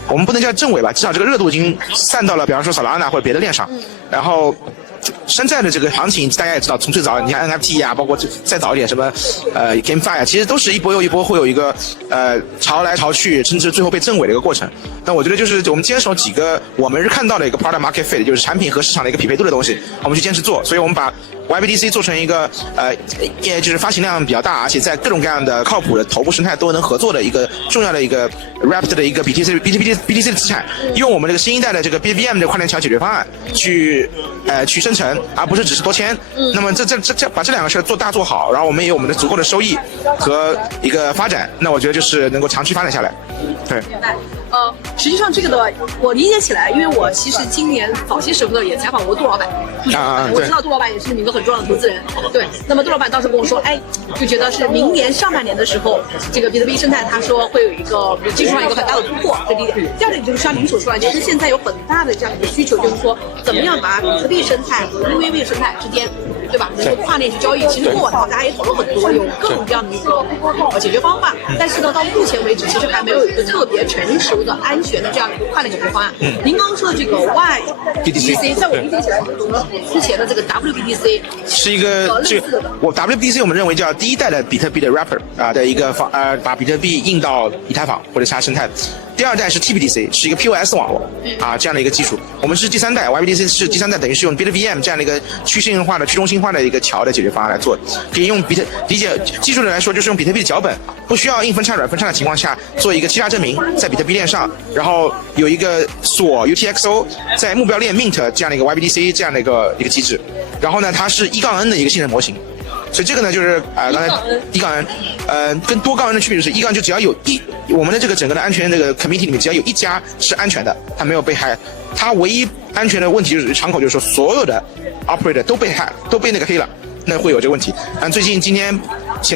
我们不能叫证伪吧，至少这个热度已经散到了比方说 Solana 或者别的链上，然后山寨的这个行情大家也知道，从最早你看 NFT 包括再早一点什么GameFi 其实都是一波又一波会有一个潮来潮去，甚至最后被证伪的一个过程。那我觉得就是我们坚守几个我们是看到的一个 product market fit， 就是产品和市场的一个匹配度的东西，我们去坚持做。所以我们把 YBDC 做成一个就是发行量比较大，而且在各种各样的靠谱的头部生态都能合作的一个重要的一个 wrapped 的一个 BTC 的资产，用我们这个新一代的这个 BVM 的跨链桥解决方案去生成，而不是只是多签。那么这把这2个事做大做好，然后我们也有我们的足够的收益和一个发展，那我觉得就是能够长期发展下来。对。实际上这个的我理解起来，因为我其实今年早些时候呢也采访过杜老板，我知道杜老板也是你们很重要的投资人，对。那么杜老板当时跟我说，就觉得是明年上半年的时候，这个比特币生态他说会有一个技术上一个很大的突破，这第一点。第二点就是像您所说的，其实现在有很大的这样一个需求，就是说怎么样把比特币生态和 UAV 生态之间，对吧？能够跨链去交易。其实过往的话，大家也讨论很多，有各种各样的一个解决方法，但是呢，到目前为止，其实还没有一个特别成熟的、安全的这样一个跨链解决方案。您刚刚说的这个 YBDC， 在我理解起来，和之前的这个 WBDC 是一个WBDC 我们认为叫第一代的比特币的 wrapper 的一个把比特币印到以太坊或者其他生态。第2代是 TBDC， 是一个 POS 网络这样的一个技术。我们是第3代 YBDC 是第3代，等于是用 BitVM 这样的一个去信任化的、去中心化的一个桥的解决方案来做。可以用理解技术的来说，就是用比特币的脚本，不需要硬分叉、软分叉的情况下，做一个欺诈证明，在比特币链上，然后有一个锁 UTXO 在目标链 Mint 这样的一个 YBDC 这样的一个机制。然后呢，它是1-N 的一个信任模型。所以这个呢，就是刚才1-N，跟多杠 N 的区别就是1-N就只要有我们的这个整个的安全这个 committee 里面只要有一家是安全的，它没有被害，它唯一安全的问题就是敞口就是说所有的 operator 都被害，都被那个黑了，那会有这个问题。但最近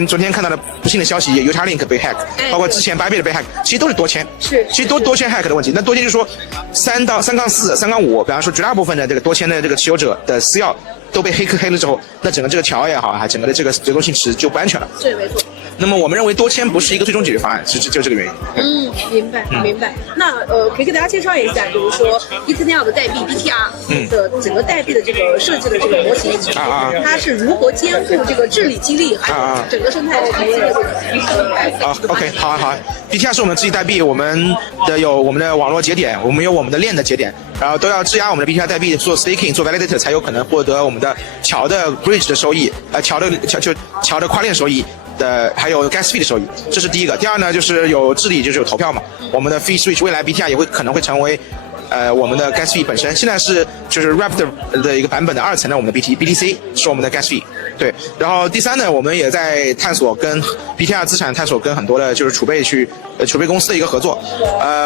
昨天看到的不幸的消息，Utalink 被 hack， 包括之前 Bybit 被 hack， 其实都是多签，其实多签 hack 的问题。那多签就是说3-4、3-5，比方说绝大部分的这个多签的这个持有者的私钥都被黑客黑了之后，那整个这个桥也好，还整个的这个流动性池就不安全了。对，没错。那么我们认为多签不是一个最终解决方案，就这个原因。明白。那可以给大家介绍一下，比如说Ethereum的代币 BTR 的整个代币的这个设计的这个模型，它是如何兼顾这个治理激励，还有整个生态激励的这个。OK， 好。BTR 是我们的自己代币，我们有我们的网络节点，我们有我们的链的节点，然后都要质押我们的 BTR 代币做 staking 做 validator 才有可能获得我们的桥的 bridge 的收益，桥的跨链收益。还有 gas fee 的收益，这是第一个。第二呢，就是有治理，就是有投票嘛。我们的 fee switch 未来 BTR 也可能会成为我们的 gas fee 本身。现在是就是 wrapped 的一个版本的2层的我们的 BTC 是我们的 gas fee。对，然后第三呢，我们也在探索跟 BTR 资产探索跟很多的就是储备公司的一个合作。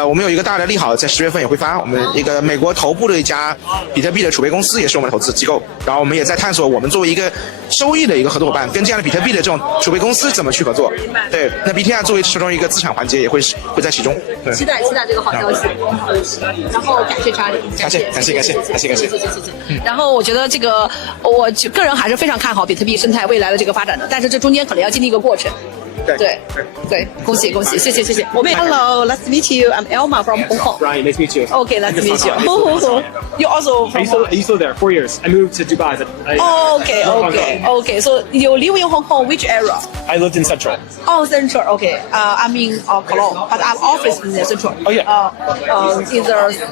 我们有一个大的利好，在10月份也会发。我们一个美国头部的一家比特币的储备公司也是我们的投资机构。然后我们也在探索我们作为一个收益的一个合作伙伴，跟这样的比特币的这种储备公司怎么去合作。对，那 BTR 作为其中一个资产环节也会在其中。期待这个好消息。然后感谢查理，感谢。然后我觉得这个我个人还是非常看好比特币生态未来的这个发展的，但是这中间可能要经历一个过程。对，恭喜，谢谢。我们 Hello, nice to meet you. I'm Elma from Hong Kong. Brian, nice to meet you. Okay, nice to meet you. You also from I used to live there 4 years. I moved to Dubai. Okay. So you live in Hong Kong, which area? I lived in Central. Oh, Central. Okay. I'm in Cologne, but I'm office in the Central. Oh yeah. In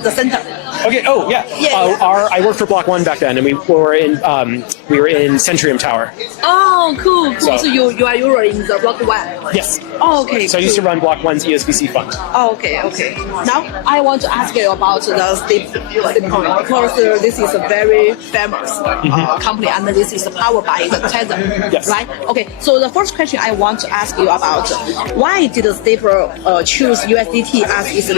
the center. Okay. Oh yeah. I worked for Block 1 back then, and we were in Centrium Tower. Oh, cool. So you are usually in the Block 1. Yes. Oh, okay. So I used to run Block 1's ESBC fund. Oh, okay. Now I want to ask you about the stablecoin because this is a very famous company and this is powered by the Tether. Yes. Right? Okay. So the first question I want to ask you about why did Stable choose USDT as its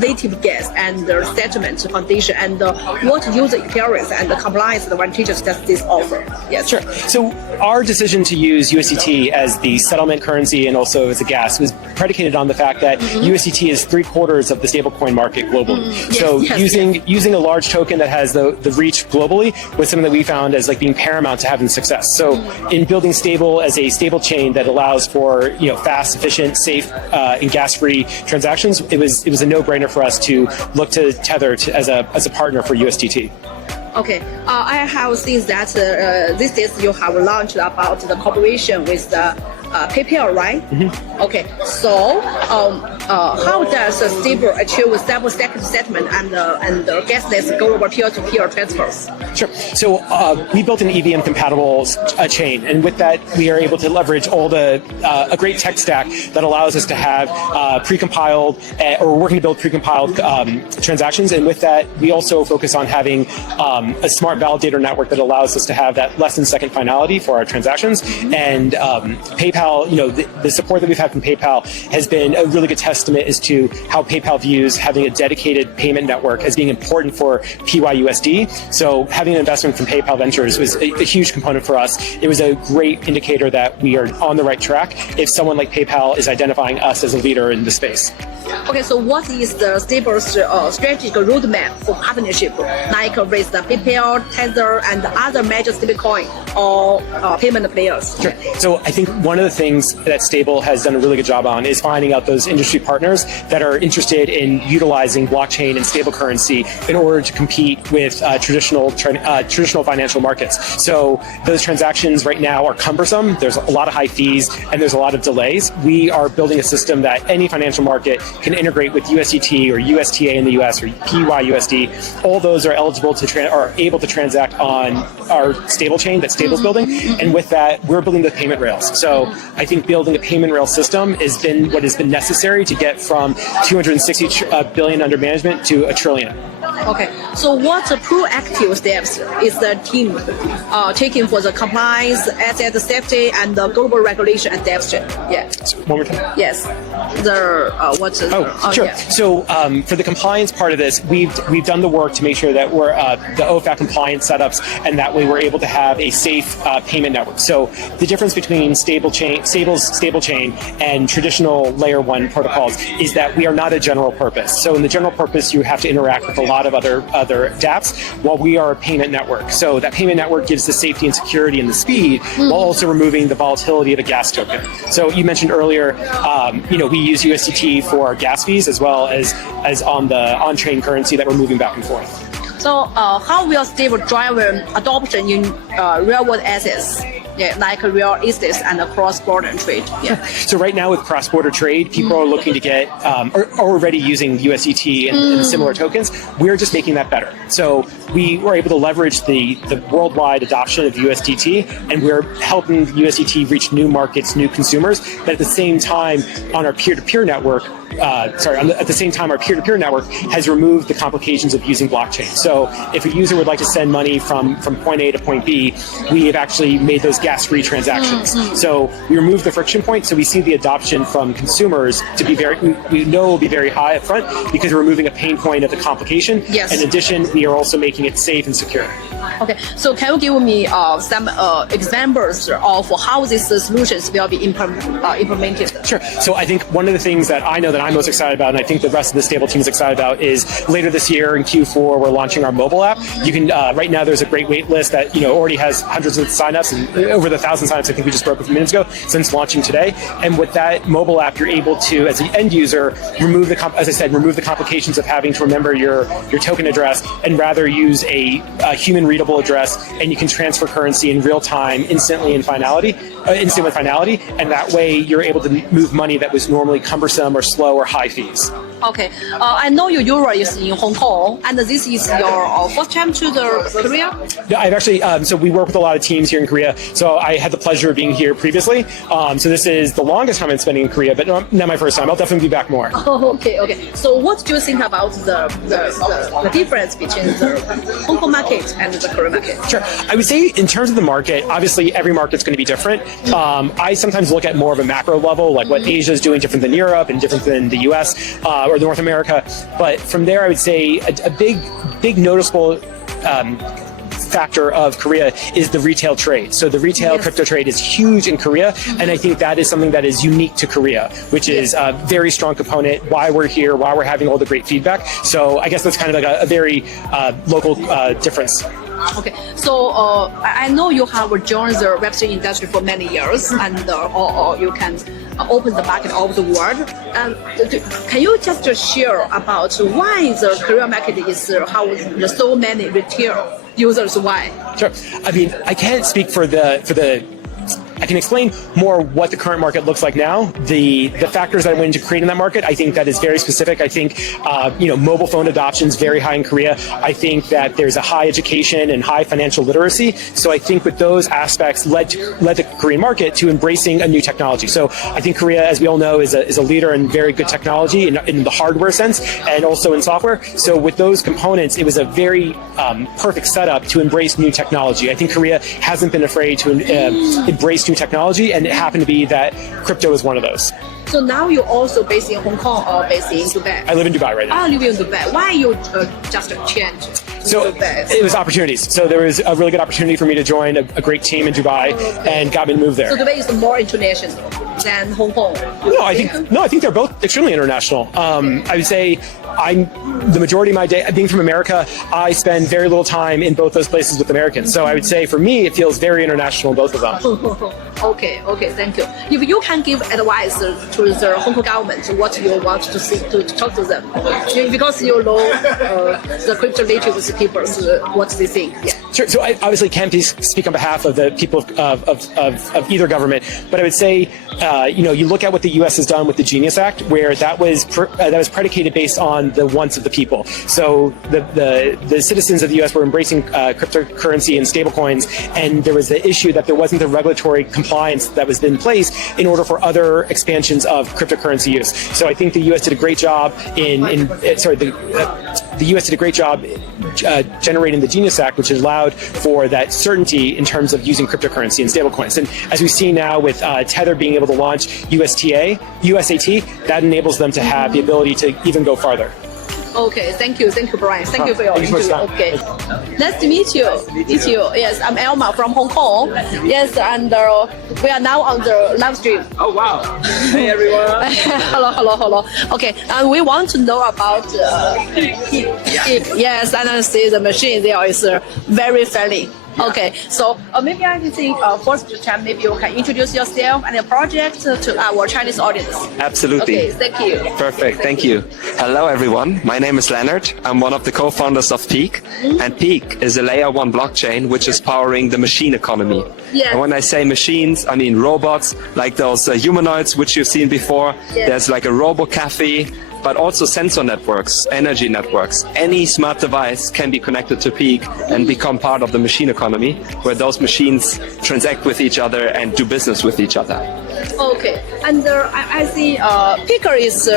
native gas and settlement foundation, and what user experience and compliance advantages does this offer? Yes. Sure. So our decision to use USDT as the settlement currency and also as a gas was predicated on the fact that USDT is 3/4 of the stablecoin market globally. Using a large token that has the reach globally was something that we found as like being paramount to having success. So in building Stable as a stable chain that allows for fast, efficient, safe, and gas-free transactions, it was a no-brainer for us to look to Tether as a partner for USDT. Okay, I have seen that these days you have launched about the cooperation with the PayPal, right? Okay, so how does Stable achieve stable settlement and gasless global peer-to-peer transfers? Sure. So we built an EVM compatible chain, and with that we are able to leverage all a great tech stack that allows us to have precompiled or we're working to build precompiled transactions, and with that we also focus on having a smart validator network that allows us to have that less than second finality for our transactions. And PayPal, the support that we've had from PayPal has been a really good testament as to how PayPal views having a dedicated payment network as being important for PYUSD. So having an investment from PayPal Ventures was a huge component for us. It was a great indicator that we are on the right track if someone like PayPal is identifying us as a leader in the space. Okay, so what is the Stable's strategic roadmap for partnership, like with the PayPal, Tether, and other major stablecoin or payment players? Sure. So I think one of the things that Stable has done a really good job on is finding out those industry partners that are interested in utilizing blockchain and stable currency in order to compete with traditional financial markets. So those transactions right now are cumbersome. There's a lot of high fees and there's a lot of delays. We are building a system that any financial market can integrate with USDT or USTA in the US or PYUSD. All those are eligible to are able to transact on our stable chain that Stable's building. And with that, we're building the payment rails. So I think building a payment rail system has been what has been necessary to get from 260 billion under management to $1 trillion. Okay, so what proactive steps is the team taking for the compliance, asset safety, and the global regulation adoption? Yeah. One more time. Yes. Sure. Yeah. So for the compliance part of this, we've done the work to make sure that we're the OFAC compliance setups, and that way we're able to have a safe safe payment network. So the difference between stable chain and traditional layer 1 protocols is that we are not a general purpose. So in the general purpose, you have to interact with a lot of other dApps, while we are a payment network. So that payment network gives the safety and security and the speed, while also removing the volatility of a gas token. So you mentioned earlier, we use USDT for gas fees as well as on the on-chain currency that we're moving back and forth. So how will stable drive adoption in real-world assets? Yeah, like real estates and cross-border trade. Yeah. So right now with cross-border trade, people are looking to get, are already using USDT and similar tokens. We're just making that better. So we were able to leverage the worldwide adoption of USDT, and we're helping USDT reach new markets, new consumers. But at the same time, on our peer-to-peer network, at the same time, our peer-to-peer network has removed the complications of using blockchain. So if a user would like to send money from point A to point B, we have actually made those gas-free transactions. So we remove the friction point, so we see the adoption from consumers to be we know will be very high up front because we're removing a pain point of the complication. Yes. In addition, we are also making it safe and secure. Okay, so can you give me some examples of how these solutions will be implemented? Sure. So I think one of the things that I know that I'm most excited about, and I think the rest of the stable team is excited about, is later this year in Q4 we're launching our mobile app. You can right now there's a great wait list that already has hundreds of signups and over the 1,000 signups I think we just broke a few minutes ago since launching today. And with that mobile app, you're able to, as the end user, remove the complications of having to remember your token address and rather use a human readable address, and you can transfer currency in real time, instant with finality, and that way you're able to move money that was normally cumbersome or slow or high fees. Okay, I know your Euro is in Hong Kong, and this is your first time to the Korea? Yeah, I've actually, so we work with a lot of teams here in Korea, so I had the pleasure of being here previously. So this is the longest time I'm spending in Korea, but not my first time. I'll definitely be back more. Oh, okay. So what do you think about the difference between the Hong Kong market and the Korean market? Sure. I would say in terms of the market, obviously every market's going to be different. I sometimes look at more of a macro level, like what Asia is doing different than Europe and different than the US or North America. But from there, I would say a big noticeable factor of Korea is the retail trade. So the retail crypto trade is huge in Korea, and I think that is something that is unique to Korea, which is a very strong component, why we're here, why we're having all the great feedback. So I guess that's kind of like a very local difference. Okay, so I know you have joined the Web3 industry for many years, and or you can open the market of the world. Can you just share about why the Korean market is how so many retail users? Why? Sure. I mean, I can't speak for the. I can explain more what the current market looks like now. The factors that went into creating that market, I think that is very specific. I think mobile phone adoption is very high in Korea. I think that there's a high education and high financial literacy. So I think with those aspects led the Korean market to embracing a new technology. So I think Korea, as we all know, is a leader in very good technology in the hardware sense and also in software. So with those components, it was a very perfect setup to embrace new technology. I think Korea hasn't been afraid to embrace new technology, and it happened to be that crypto is one of those. So now you're also based in Hong Kong or based in Dubai? I live in Dubai right now. I live in Dubai. Why you just changed? So it was opportunities. So there was a really good opportunity for me to join a great team in Dubai and got me to move there. So Dubai is more international than Hong Kong? No, I think they're both extremely international. I would say the majority of my day, being from America, I spend very little time in both those places with Americans. So I would say for me, it feels very international in both of them. Okay, thank you. If you can give advice to the Hong Kong government, what you want to see, to talk to them, because you know the crypto natives people, what they think. Yeah. Sure. So I obviously can't speak on behalf of the people of either government, but I would say, you look at what the U.S. has done with the Genius Act, where that was predicated based on the wants of the people. So the citizens of the U.S. were embracing cryptocurrency and stablecoins, and there was the issue that there wasn't the regulatory compliance that was in place in order for other expansions of cryptocurrency use. So I think the U.S. did a great job the U.S. did a great job generating the Genius Act, which allowed for that certainty in terms of using cryptocurrency and stablecoins. And as we see now with Tether being able to launch USAT, that enables them to have the ability to even go farther. Okay, thank you, Brian. Thank you for your interview. Okay, nice to meet you. Yes, I'm Elma from Hong Kong. Yes, and we are now on the live stream. Oh wow! Hey everyone. hello. Okay, and we want to know about Peak. Yes, and I see the machine there is very friendly. Okay, so maybe I think first time maybe you can introduce yourself and your project to our Chinese audience. Absolutely. Okay, thank you. Perfect, thank you. Hello everyone, my name is Leonard. I'm one of the co-founders of Peak, and Peak is a layer 1 blockchain which is powering the machine economy. Yes. And when I say machines, I mean robots, like those humanoids which you've seen before. Yes. There's like a robo-cafe, but also sensor networks, energy networks. Any smart device can be connected to Peak and become part of the machine economy, where those machines transact with each other and do business with each other. Okay, and I see Peak is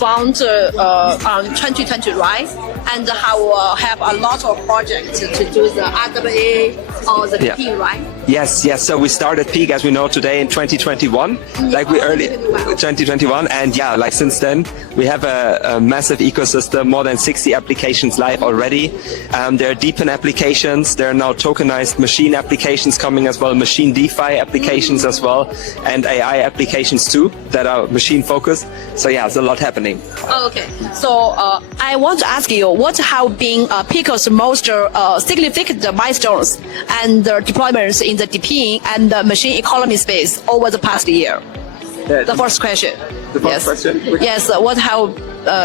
found on 2020, right? And have a lot of projects to do the RWA or the DP, right? Yes. So we started Peak, as we know today, in 2021, like we early 2021, and like since then we have a massive ecosystem, more than 60 applications live already. There are DePIN applications, there are now tokenized machine applications coming as well, machine DeFi applications as well, and AI applications too that are machine focused. So there's a lot happening. Okay, so I want to ask you, what have been Peak's most significant milestones and deployments in the DePIN and the machine economy space over the past year? The first question. The first question? Yes, what have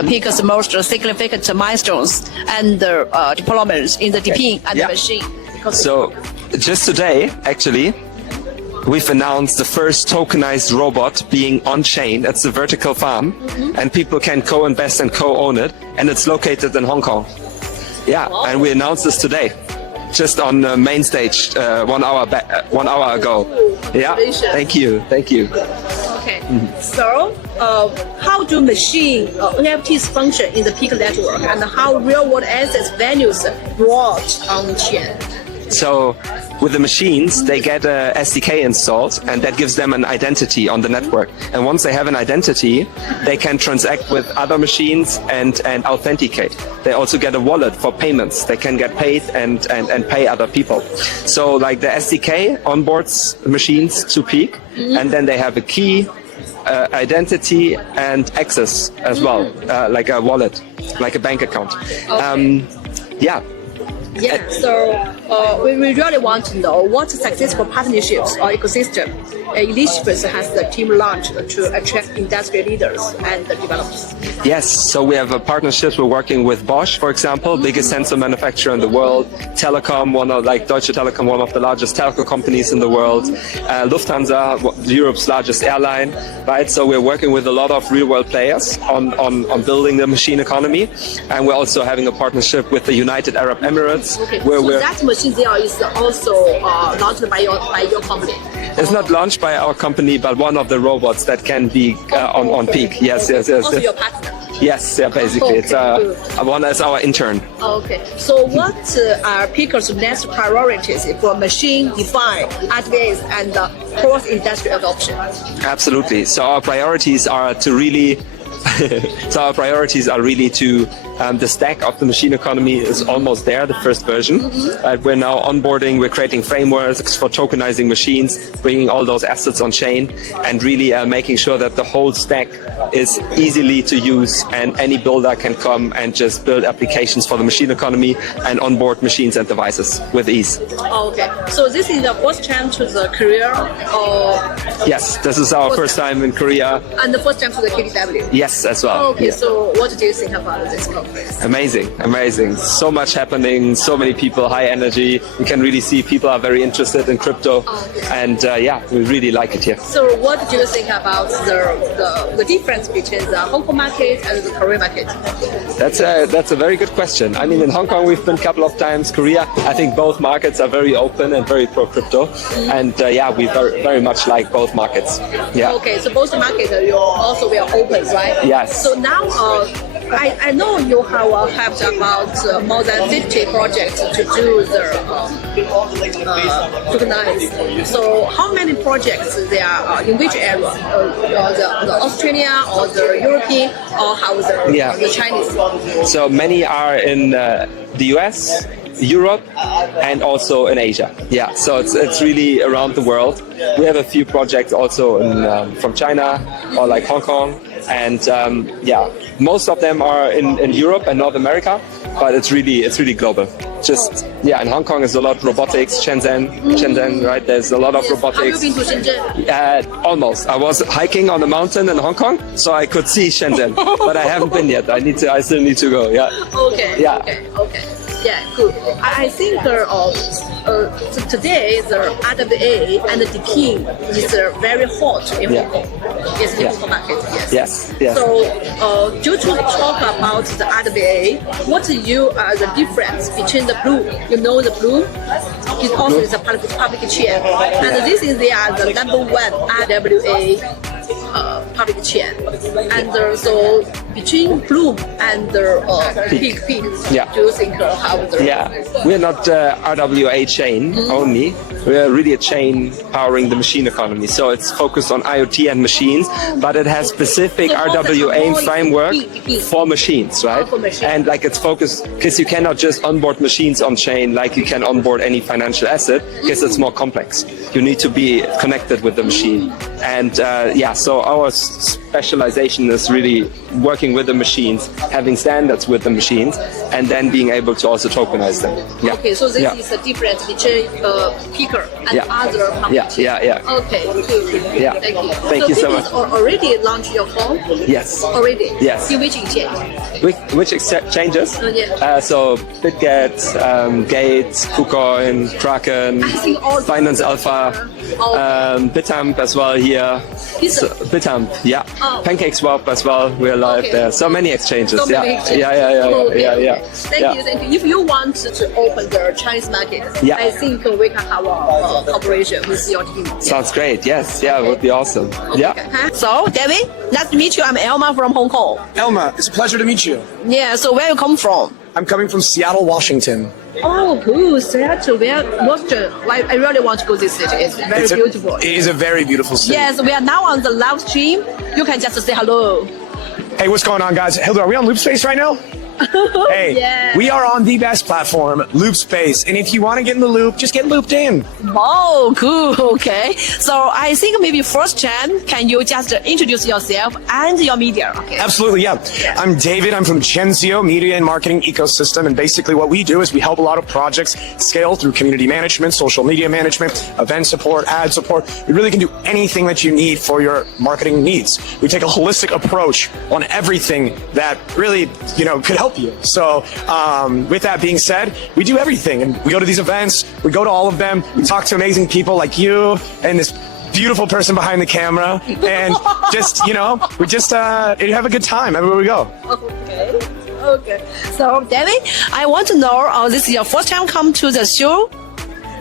Peak's most significant milestones and deployments in the DePIN and the machine economy? So just today, actually, we've announced the first tokenized robot being on-chain. It's a vertical farm, and people can co-invest and co-own it, and it's located in Hong Kong. Wow. And we announced this today, just on the main stage 1 hour ago. Thank you. Okay, so how do machine NFTs function in the Peak network, and how real-world assets values brought on-chain? So with the machines, they get a SDK installed, and that gives them an identity on the network. And once they have an identity, they can transact with other machines and authenticate. They also get a wallet for payments. They can get paid and pay other people. So like the SDK onboards machines to Peak, and then they have a key, identity, and access as well, like a wallet, like a bank account. So we really want to know what successful partnerships or ecosystem initiatives has the team launched to attract industry leaders and developers. Yes, so we have a partnerships. We're working with Bosch, for example, biggest sensor manufacturer in the world. Telecom, Deutsche Telekom, one of the largest telco companies in the world. Lufthansa, Europe's largest airline, right? So we're working with a lot of real-world players on building the machine economy, and we're also having a partnership with the United Arab Emirates. Okay, so that machine there is also launched by your company. It's not launched by our company, but one of the robots that can be on Peak. Yes. Also your partner. Yes, basically. It's one as our intern. Okay, so what are Peak's next priorities for machine DeFi, RWAs, and cross-industry adoption? Absolutely. So our priorities are to really the stack of the machine economy is almost there, the first version. We're now onboarding, we're creating frameworks for tokenizing machines, bringing all those assets on chain, and really making sure that the whole stack is easily to use, and any builder can come and just build applications for the machine economy and onboard machines and devices with ease. Okay, so this is the first time to the Korea? Yes, this is our first time in Korea. And the first time to the KDW? Yes, as well. Okay, so what do you think about this conference? Amazing. So much happening, so many people, high energy. You can really see people are very interested in crypto, and we really like it here. So what do you think about the difference between the Hong Kong market and the Korean market? That's a very good question. I mean, in Hong Kong we've been a couple of times. Korea, I think both markets are very open and very pro crypto, and we very much like both markets. Yeah. Okay, so both markets you also will open, right? Yes. So now I know you have helped about more than 50 projects to do the tokenize. So how many projects there are in which area? The Australia or the European or how the Chinese? So many are in the US, Europe, and also in Asia. Yeah, so it's really around the world. We have a few projects also from China or like Hong Kong, and most of them are in Europe and North America, but it's really global. Just in Hong Kong is a lot of robotics. Shenzhen, right? There's a lot of robotics. Have you been to Shenzhen? Almost. I was hiking on the mountain in Hong Kong, so I could see Shenzhen, but I haven't been yet. I still need to go. Yeah. Okay. Yeah. Okay. Yeah, good. I think today the RWA and the DePIN is very hot in Hong Kong. Yes, in Hong Kong market. Yes. So, due to talk about the RWA, what the difference between the Bloom? You know the Bloom? It also is a public chain, and this is the number one RWA public chain. And so between Bloom and Peak, do you think how the... we're not RWA chain only. We're really a chain powering the machine economy. So it's focused on IoT and machines, but it has specific RWA framework for machines, right? And like it's focused, because you cannot just onboard machines on chain like you can onboard any financial asset, because it's more complex. You need to be connected with the machine. And so our specialization is really working with the machines, having standards with the machines, and then being able to also tokenize them. Yeah. Okay, so this is the difference between Picker and other companies. Yeah. Okay, good. Yeah. Thank you. Thank you so much. Already launched your phone? Yes. Already? Yes. In which exchange? Which exchanges? So BitGet, Gate, KuCoin, Kraken, Finance Alpha, Bitamp as well here. Bitamp, PancakeSwap as well. We're live there. So many exchanges. Yeah. Thank you. If you want to open the Chinese market, I think we can have a cooperation with your team. Sounds great. Yes. Yeah, it would be awesome. Yeah. So, David, nice to meet you. I'm Elma from Hong Kong. Elma, it's a pleasure to meet you. Yeah. So, where you come from? I'm coming from Seattle, Washington. Oh, cool. Seattle. I really want to go to this city. It's very beautiful. It is a very beautiful city. Yes, we are now on the live stream. You can just say hello. Hey, what's going on, guys? Hilda, are we on Loopspace right now? Hey, we are on the best platform, Loopspace. And if you want to get in the loop, just get looped in. Oh, cool. Okay. So I think maybe first, Chen, can you just introduce yourself and your media? Okay. Absolutely, yeah. I'm David. I'm from Genzio Media and Marketing Ecosystem. And basically what we do is we help a lot of projects scale through community management, social media management, event support, ad support. We really can do anything that you need for your marketing needs. We take a holistic approach on everything that really, could help you. So with that being said, we do everything, and we go to these events, we go to all of them, we talk to amazing people like you and this beautiful person behind the camera, and just we just have a good time everywhere we go. Okay. So David, I want to know, this is your first time come to the show?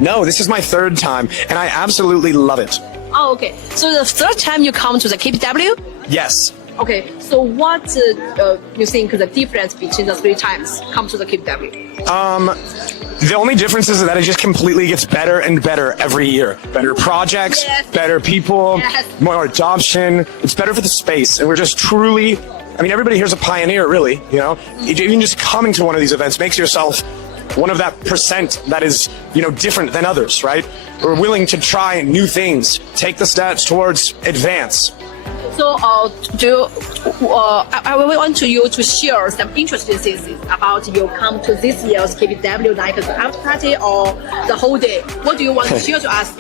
No, this is my third time, and I absolutely love it. Oh, okay. So the third time you come to the KPW? Yes. Okay, so what you think the difference between the 3 times come to the KPW? The only difference is that it just completely gets better and better every year. Better projects, better people, more adoption. It's better for the space, and we're just truly, everybody here's a pioneer, really, Even just coming to one of these events makes yourself one of that percent that is, different than others, right? We're willing to try new things, take the steps towards advance. So, I want you to share some interesting things about you come to this year's KPW, like the after party or the whole day. What do you want to share to us?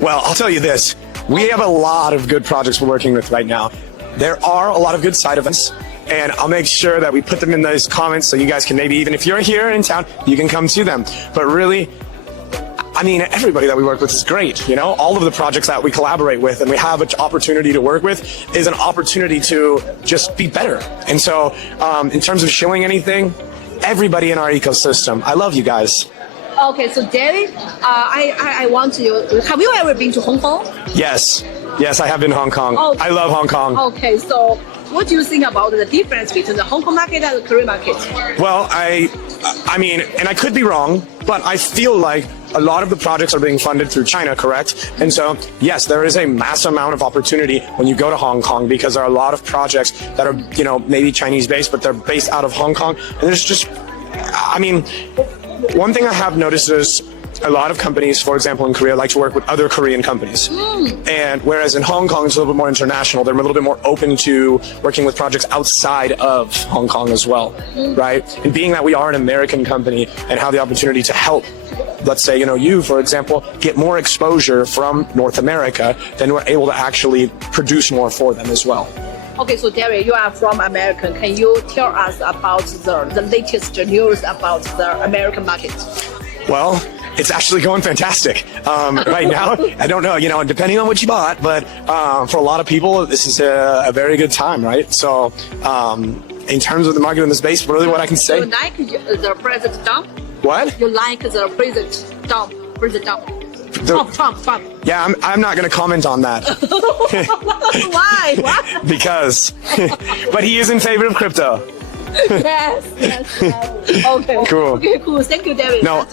Well, I'll tell you this. We have a lot of good projects we're working with right now. There are a lot of good side events, and I'll make sure that we put them in those comments so you guys can maybe, even if you're here in town, you can come to them. But really, everybody that we work with is great, All of the projects that we collaborate with and we have an opportunity to work with is an opportunity to just be better. And so, in terms of showing anything, everybody in our ecosystem, I love you guys. Okay, so David, I want you, have you ever been to Hong Kong? Yes, I have been to Hong Kong. I love Hong Kong. Okay, so what do you think about the difference between the Hong Kong market and the Korean market? Well, I mean, and I could be wrong, but I feel like a lot of the projects are being funded through China, correct? And so, yes, there is a mass amount of opportunity when you go to Hong Kong because there are a lot of projects that are, you know, maybe Chinese based, but they're based out of Hong Kong. And there's just, I mean, one thing I have noticed is a lot of companies, for example, in Korea, like to work with other Korean companies. And whereas in Hong Kong, it's a little bit more international, they're a little bit more open to working with projects outside of Hong Kong as well, right? And being that we are an American company and have the opportunity to help, let's say, you know, you, for example, get more exposure from North America, then we're able to actually produce more for them as well. Okay, so Derry, you are from America. Can you tell us about the latest news about the American market? Well, it's actually going fantastic. Right now, I don't know, you know, depending on what you bought, but for a lot of people, this is a very good time, right? So in terms of the market in the space, really what I can say. You like the President Trump? What? You like the President Trump? Trump. Yeah, I'm not going to comment on that. Why? Why? Because, but he is in favor of crypto. Yes. Okay. Cool. Okay, cool. Thank you, David. No.